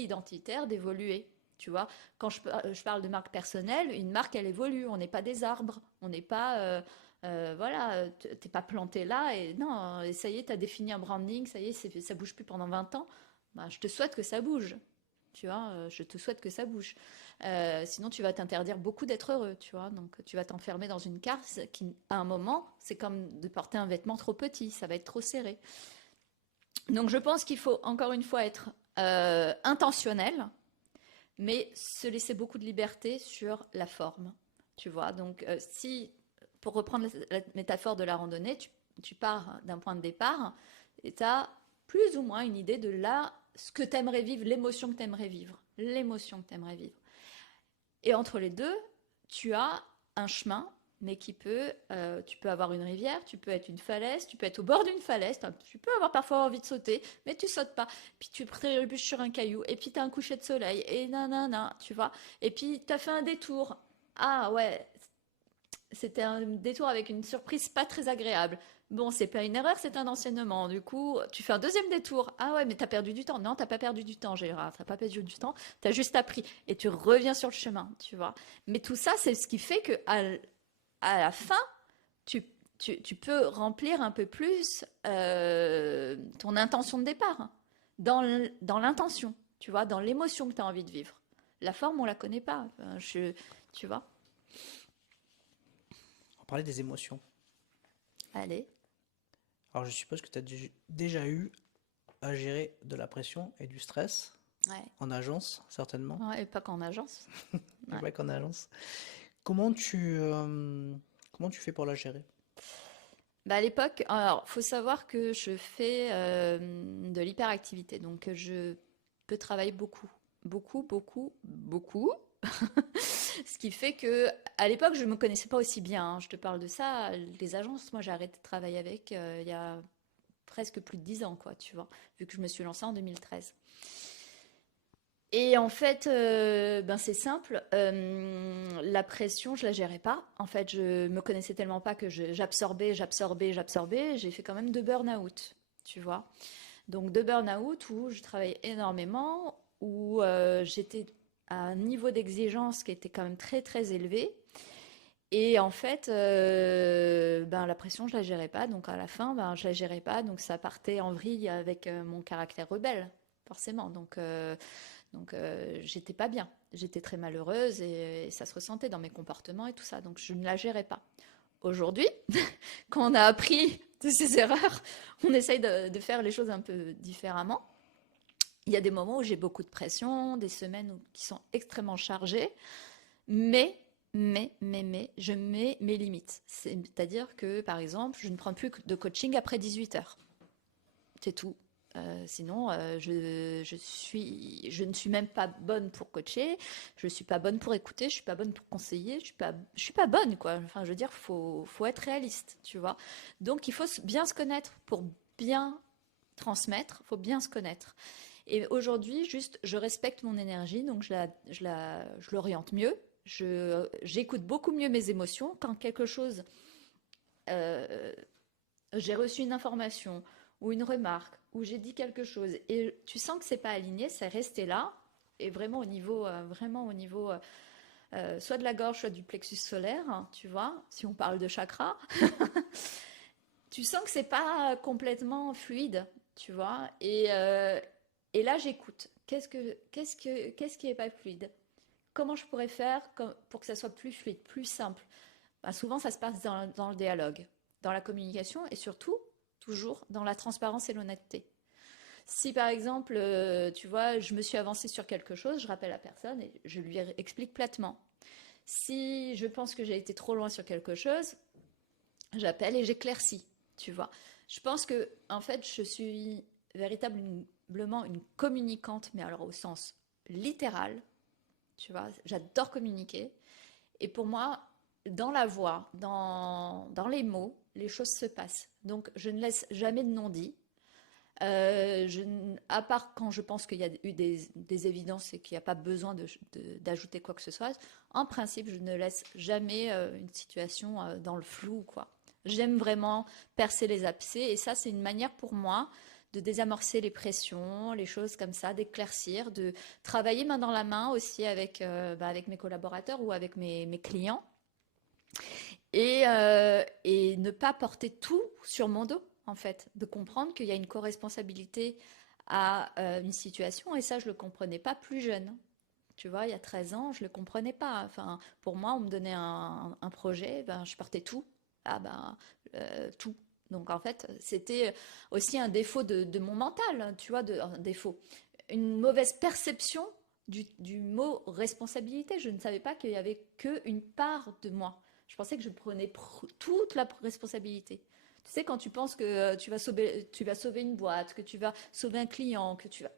identitaire d'évoluer, tu vois. Quand je parle de marque personnelle, une marque, elle évolue, on n'est pas des arbres, on n'est pas... voilà, t'es pas planté là et non, et ça y est, t'as défini un branding, ça y est, ça bouge plus pendant 20 ans. Je te souhaite que ça bouge. Tu vois, je te souhaite que ça bouge. Sinon, tu vas t'interdire beaucoup d'être heureux, tu vois. Donc, tu vas t'enfermer dans une case qui, à un moment, c'est comme de porter un vêtement trop petit, ça va être trop serré. Donc, je pense qu'il faut, encore une fois, être intentionnel, mais se laisser beaucoup de liberté sur la forme, tu vois. Donc, pour reprendre la métaphore de la randonnée, tu pars d'un point de départ et tu as plus ou moins une idée de là ce que tu aimerais vivre, l'émotion que tu aimerais vivre, l'émotion que tu aimerais vivre. Et entre les deux, tu as un chemin, mais tu peux avoir une rivière, tu peux être une falaise, tu peux être au bord d'une falaise, tu peux avoir parfois envie de sauter, mais tu sautes pas. Puis tu trébuches sur un caillou, et puis tu as un coucher de soleil, et nanana, tu vois. Et puis tu as fait un détour. Ah ouais, c'était un détour avec une surprise pas très agréable. Bon, c'est pas une erreur, c'est un enseignement. Du coup, tu fais un deuxième détour. Ah ouais, mais t'as perdu du temps. Non, t'as pas perdu du temps, Gérard. T'as pas perdu du temps. T'as juste appris. Et tu reviens sur le chemin, tu vois. Mais tout ça, c'est ce qui fait que à la fin, tu peux remplir un peu plus ton intention de départ. Dans l'intention, tu vois, dans l'émotion que tu as envie de vivre. La forme, on la connaît pas. Tu vois. On parlait des émotions. Allez. Alors je suppose que tu as déjà eu à gérer de la pression et du stress Ouais. en agence, certainement. Ouais, et pas qu'en agence. Et Ouais. pas qu'en agence. Comment tu fais pour la gérer? À l'époque, alors, faut savoir que je fais de l'hyperactivité, donc je peux travailler beaucoup, beaucoup, beaucoup, beaucoup. Ce qui fait que à l'époque, je ne me connaissais pas aussi bien, hein. Je te parle de ça. Les agences, moi, j'ai arrêté de travailler avec il y a presque plus de 10 ans, quoi, tu vois, vu que je me suis lancée en 2013. Et en fait, ben c'est simple, la pression, je la gérais pas. En fait, je me connaissais tellement pas que j'absorbais, j'absorbais, j'absorbais. J'ai fait quand même 2 burn-out, tu vois. Donc 2 burn-out où je travaillais énormément, où j'étais à un niveau d'exigence qui était quand même très très élevé. Et en fait, ben, la pression, je la gérais pas. Donc à la fin, ben, je la gérais pas. Donc ça partait en vrille avec mon caractère rebelle, forcément. Donc, j'étais pas bien. J'étais très malheureuse et ça se ressentait dans mes comportements et tout ça. Donc je ne la gérais pas. Aujourd'hui, quand on a appris de ses erreurs, on essaye de faire les choses un peu différemment. Il y a des moments où j'ai beaucoup de pression, des semaines qui sont extrêmement chargées, mais, je mets mes limites. C'est-à-dire que, par exemple, je ne prends plus de coaching après 18 heures. C'est tout. Sinon, je ne suis même pas bonne pour coacher, je ne suis pas bonne pour écouter, je ne suis pas bonne pour conseiller, je suis pas bonne, quoi. Enfin, je veux dire, faut être réaliste, tu vois. Donc, il faut bien se connaître pour bien transmettre, il faut bien se connaître. Et aujourd'hui, juste, je respecte mon énergie, donc je l'oriente mieux. J'écoute beaucoup mieux mes émotions. Quand quelque chose, euh, j'ai reçu une information ou une remarque, ou j'ai dit quelque chose, et tu sens que c'est pas aligné, c'est resté là, et vraiment au niveau, soit de la gorge, soit du plexus solaire, hein, tu vois, si on parle de chakra, tu sens que c'est pas complètement fluide, tu vois, et là j'écoute. Qu'est-ce qui est pas fluide? Comment je pourrais faire pour que ça soit plus fluide, plus simple? Ben, souvent, ça se passe dans le dialogue, dans la communication et surtout, toujours, dans la transparence et l'honnêteté. Si par exemple, tu vois, je me suis avancée sur quelque chose, je rappelle la personne et je lui explique platement. Si je pense que j'ai été trop loin sur quelque chose, j'appelle et j'éclaircis, tu vois. Je pense que, en fait, je suis véritablement une communicante, mais alors au sens littéral, tu vois. J'adore communiquer. Et pour moi, dans la voix, dans les mots, les choses se passent. Donc, je ne laisse jamais de non-dit. À part quand je pense qu'il y a eu des évidences et qu'il n'y a pas besoin d'ajouter quoi que ce soit, en principe, je ne laisse jamais une situation dans le flou, quoi. J'aime vraiment percer les abcès et ça, c'est une manière pour moi de désamorcer les pressions, les choses comme ça, d'éclaircir, de travailler main dans la main aussi avec mes collaborateurs ou avec mes clients et ne pas porter tout sur mon dos, en fait, de comprendre qu'il y a une co-responsabilité à une situation, et ça, je ne le comprenais pas plus jeune. Tu vois, il y a 13 ans, je ne le comprenais pas. Enfin, pour moi, on me donnait un projet, ben, je partais tout. Ah ben, tout. Donc, en fait, c'était aussi un défaut de mon mental, tu vois, un défaut. Une mauvaise perception du mot responsabilité. Je ne savais pas qu'il y avait qu'une part de moi. Je pensais que je prenais toute la responsabilité. Tu sais, quand tu penses que tu vas sauver une boîte, que tu vas sauver un client, que tu vas.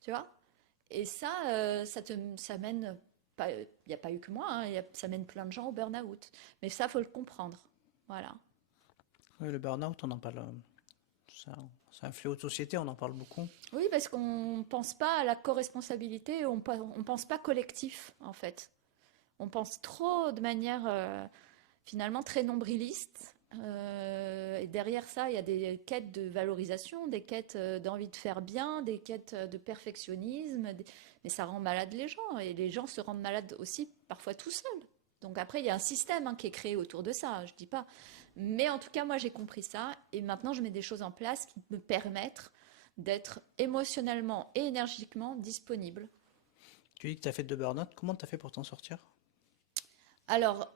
Tu vois? Et ça, ça mène. Il n'y a pas eu que moi, hein, ça mène plein de gens au burn-out. Mais ça, faut le comprendre. Voilà. Oui, le burn-out, on en parle. C'est un fléau de société, on en parle beaucoup. Oui, parce qu'on ne pense pas à la co-responsabilité, on ne pense pas collectif, en fait. On pense trop de manière finalement très nombriliste. Et derrière ça, il y a des quêtes de valorisation, des quêtes d'envie de faire bien, des quêtes de perfectionnisme. Mais ça rend malade les gens. Et les gens se rendent malades aussi parfois tout seuls. Donc après, il y a un système hein, qui est créé autour de ça, je dis pas. Mais en tout cas, moi, j'ai compris ça. Et maintenant, je mets des choses en place qui me permettent d'être émotionnellement et énergiquement disponible. Tu dis que tu as fait de burn-out, comment tu as fait pour t'en sortir? Alors,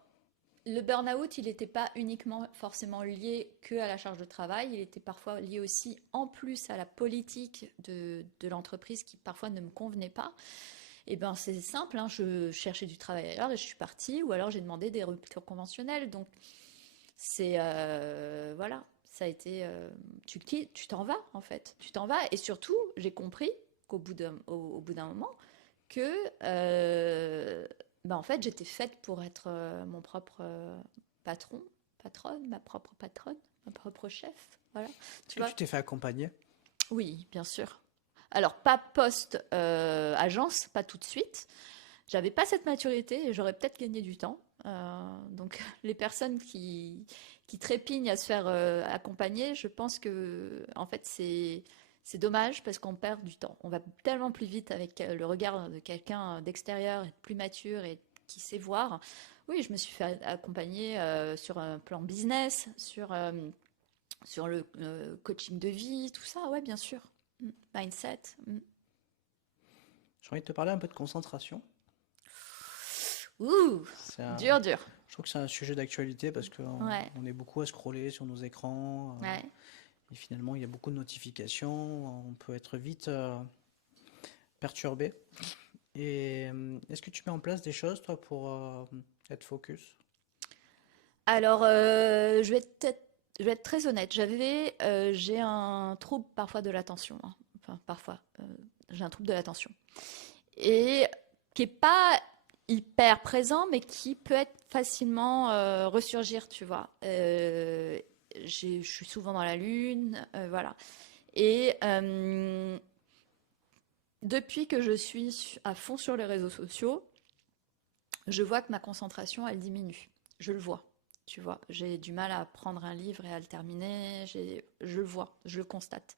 le burn-out, il n'était pas uniquement forcément lié que à la charge de travail, il était parfois lié aussi en plus à la politique de l'entreprise qui parfois ne me convenait pas. Et ben c'est simple, hein, je cherchais du travail ailleurs et je suis partie, ou alors j'ai demandé des ruptures conventionnelles. Donc c'est voilà, ça a été tu t'en vas en fait, tu t'en vas et surtout j'ai compris qu'au bout au bout d'un moment que en fait, j'étais faite pour être mon propre patron, patronne, ma propre patronne, ma propre chef. Voilà, Est-ce tu que vois? tu t'es fait accompagner? Oui, bien sûr. Alors, pas post-agence, pas tout de suite. J'avais pas cette maturité et j'aurais peut-être gagné du temps. Donc, les personnes qui trépignent à se faire accompagner, je pense que, en fait, c'est dommage parce qu'on perd du temps. On va tellement plus vite avec le regard de quelqu'un d'extérieur, et de plus mature et qui sait voir. Oui, je me suis fait accompagner sur un plan business, sur le coaching de vie, tout ça, ouais, bien sûr. Mindset. J'ai envie de te parler un peu de concentration. Ouh, C'est dur, dur. je trouve que c'est un sujet d'actualité parce qu'on Ouais, on est beaucoup à scroller sur nos écrans ouais. et finalement il y a beaucoup de notifications. On peut être vite perturbé. Et est-ce que tu mets en place des choses, toi, pour être focus? Alors, je vais être très honnête. J'ai un trouble parfois de l'attention, hein. Enfin, parfois, j'ai un trouble de l'attention. Et qui est pas hyper présent, mais qui peut être facilement ressurgir, tu vois. Je suis souvent dans la lune, voilà. Et depuis que je suis à fond sur les réseaux sociaux, je vois que ma concentration, elle diminue. Je le vois, tu vois. J'ai du mal à prendre un livre et à le terminer. Je le vois, je le constate.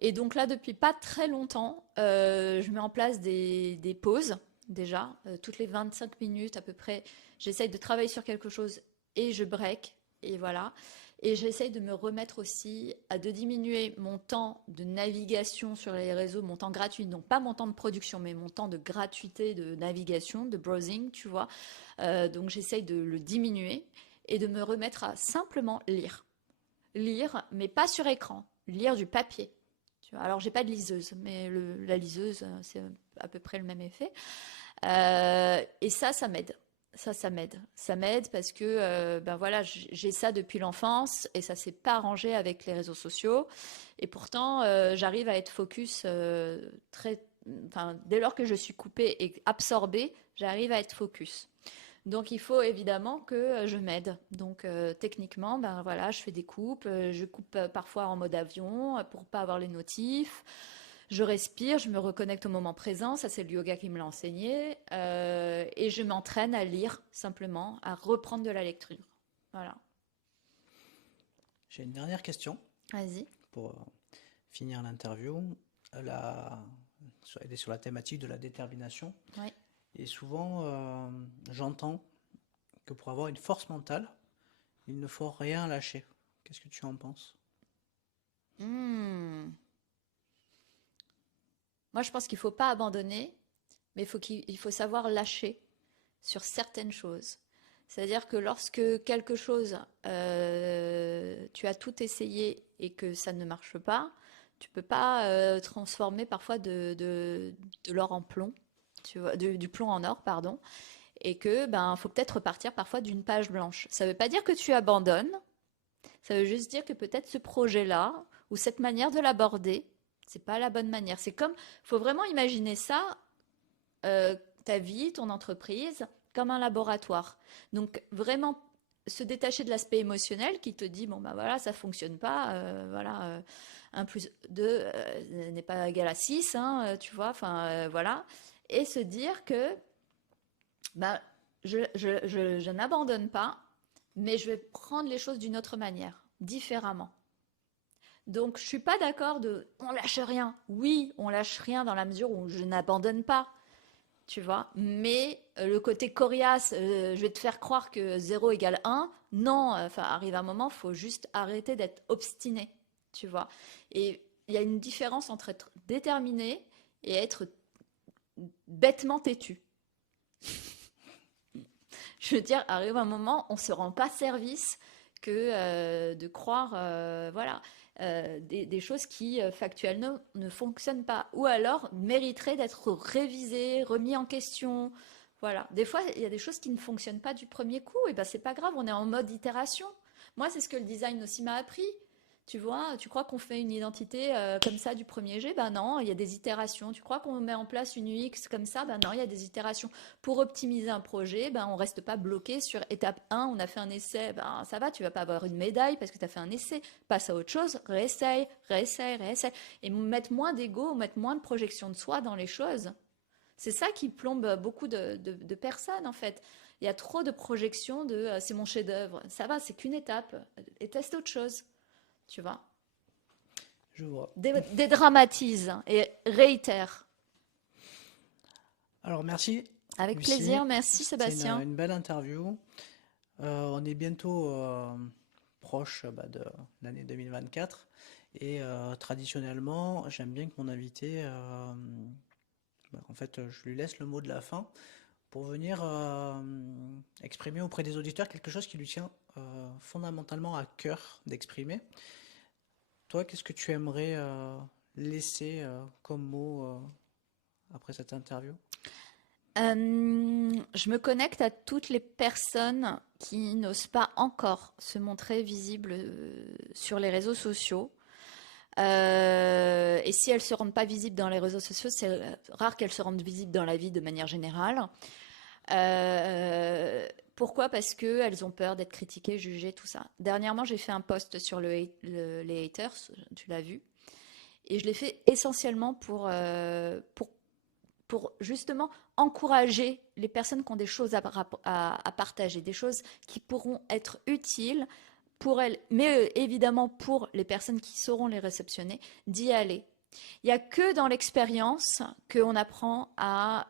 Et donc là, depuis pas très longtemps, je mets en place des pauses, déjà. Toutes les 25 minutes à peu près, j'essaye de travailler sur quelque chose et je break. Et voilà. Et j'essaye de me remettre aussi de diminuer mon temps de navigation sur les réseaux, mon temps gratuit, donc pas mon temps de production, mais mon temps de gratuité de navigation, de browsing, tu vois. Donc j'essaye de le diminuer et de me remettre à simplement lire. Lire, mais pas sur écran, lire du papier. Tu vois. Alors j'ai pas de liseuse, mais la liseuse, c'est à peu près le même effet. Et ça m'aide. Ça m'aide. Ça m'aide parce que ben voilà, j'ai ça depuis l'enfance et ça s'est pas arrangé avec les réseaux sociaux. Et pourtant, j'arrive à être focus très. Enfin, dès lors que je suis coupée et absorbée, j'arrive à être focus. Donc il faut évidemment que je m'aide. Donc techniquement, ben voilà, je fais des coupes, je coupe parfois en mode avion pour pas avoir les notifs. Je respire, je me reconnecte au moment présent, ça c'est le yoga qui me l'a enseigné, et je m'entraîne à lire simplement, à reprendre de la lecture. Voilà. J'ai une dernière question Vas-y. pour finir l'interview. La... Elle est sur la thématique de la détermination. Ouais. Et souvent, j'entends que pour avoir une force mentale, il ne faut rien lâcher. Qu'est-ce que tu en penses? Hmm. Moi, je pense qu'il faut pas abandonner, mais il faut savoir lâcher sur certaines choses. C'est-à-dire que lorsque quelque chose, tu as tout essayé et que ça ne marche pas, tu peux pas transformer parfois de l'or en plomb, tu vois, du plomb en or, pardon, et que ben faut peut-être repartir parfois d'une page blanche. Ça ne veut pas dire que tu abandonnes, ça veut juste dire que peut-être ce projet-là ou cette manière de l'aborder, c'est pas la bonne manière. C'est comme, faut vraiment imaginer ça ta vie, ton entreprise, comme un laboratoire. Donc vraiment se détacher de l'aspect émotionnel qui te dit bon bah voilà ça fonctionne pas, voilà 1 plus 2 n'est pas égal à 6, hein, tu vois, enfin voilà, et se dire que bah je n'abandonne pas, mais je vais prendre les choses d'une autre manière, différemment. Donc je suis pas d'accord de on lâche rien. Oui, on lâche rien dans la mesure où je n'abandonne pas, tu vois. Mais le côté coriace, je vais te faire croire que 0 égale 1, non, enfin, arrive un moment, il faut juste arrêter d'être obstiné, tu vois. Et il y a une différence entre être déterminé et être bêtement têtu. Je veux dire, arrive un moment, on ne se rend pas service que de croire, voilà, des choses qui factuellement ne fonctionnent pas, ou alors mériteraient d'être révisées, remis en question. Voilà. Des fois, il y a des choses qui ne fonctionnent pas du premier coup, et ben c'est pas grave, on est en mode itération. Moi, c'est ce que le design aussi m'a appris. Tu vois, tu crois qu'on fait une identité comme ça du premier jet? Ben non, il y a des itérations. Tu crois qu'on met en place une UX comme ça? Ben non, il y a des itérations. Pour optimiser un projet, ben on reste pas bloqué sur étape 1, on a fait un essai, ben ça va, tu vas pas avoir une médaille parce que tu as fait un essai. Passe à autre chose, réessaye, réessaye, réessaye. Et mettre moins d'ego, mettre moins de projection de soi dans les choses. C'est ça qui plombe beaucoup de personnes en fait. Il y a trop de projections de c'est mon chef-d'œuvre. Ça va, c'est qu'une étape. Et teste autre chose. Tu vois, Je vois. dédramatise et réitère. Alors, merci, Avec Lucie. plaisir, merci C'était Sébastien. une belle interview. On est bientôt proche de l'année 2024. Et traditionnellement, j'aime bien que mon invité, en fait, je lui laisse le mot de la fin pour venir exprimer auprès des auditeurs quelque chose qui lui tient fondamentalement à cœur d'exprimer. Toi, qu'est-ce que tu aimerais laisser comme mot après cette interview? Je me connecte à toutes les personnes qui n'osent pas encore se montrer visibles sur les réseaux sociaux. Et si elles ne se rendent pas visibles dans les réseaux sociaux, c'est rare qu'elles se rendent visibles dans la vie de manière générale. Pourquoi? Parce qu'elles ont peur d'être critiquées, jugées, tout ça. Dernièrement, j'ai fait un post sur les haters, tu l'as vu, et je l'ai fait essentiellement pour justement encourager les personnes qui ont des choses à partager, des choses qui pourront être utiles pour elles, mais évidemment pour les personnes qui sauront les réceptionner, d'y aller. Il n'y a que dans l'expérience qu'on apprend à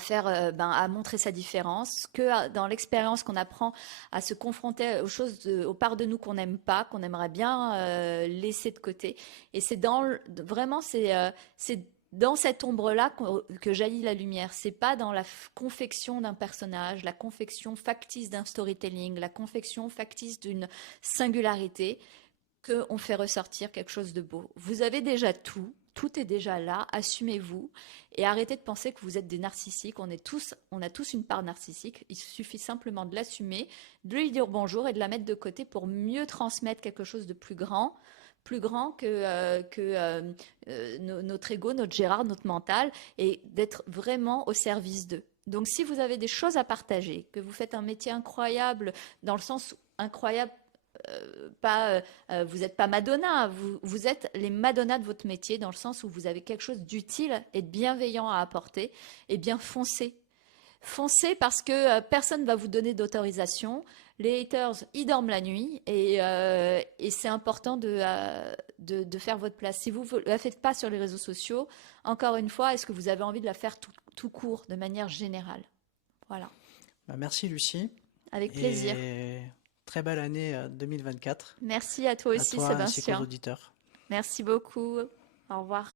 faire, à montrer sa différence, que dans l'expérience qu'on apprend à se confronter aux choses, aux parts de nous qu'on n'aime pas, qu'on aimerait bien laisser de côté. Et c'est vraiment, c'est dans cette ombre-là que jaillit la lumière. C'est pas dans la confection d'un personnage, la confection factice d'un storytelling, la confection factice d'une singularité qu'on fait ressortir quelque chose de beau. Vous avez déjà tout. Tout est déjà là, assumez-vous et arrêtez de penser que vous êtes des narcissiques. On a tous une part narcissique. Il suffit simplement de l'assumer, de lui dire bonjour et de la mettre de côté pour mieux transmettre quelque chose de plus grand que notre ego, notre Gérard, notre mental, et d'être vraiment au service d'eux. Donc si vous avez des choses à partager, que vous faites un métier incroyable, dans le sens incroyable, vous n'êtes pas Madonna, vous êtes les Madonna de votre métier dans le sens où vous avez quelque chose d'utile et de bienveillant à apporter, et bien foncez. Foncez parce que personne ne va vous donner d'autorisation. Les haters, ils dorment la nuit et c'est important de faire votre place. Si vous ne la faites pas sur les réseaux sociaux, encore une fois, est-ce que vous avez envie de la faire tout court, de manière générale? Voilà. Merci Lucie Avec plaisir. et très belle année 2024 Merci à toi à aussi, toi ainsi qu'aux Sébastien. auditeurs. Merci beaucoup. Au revoir.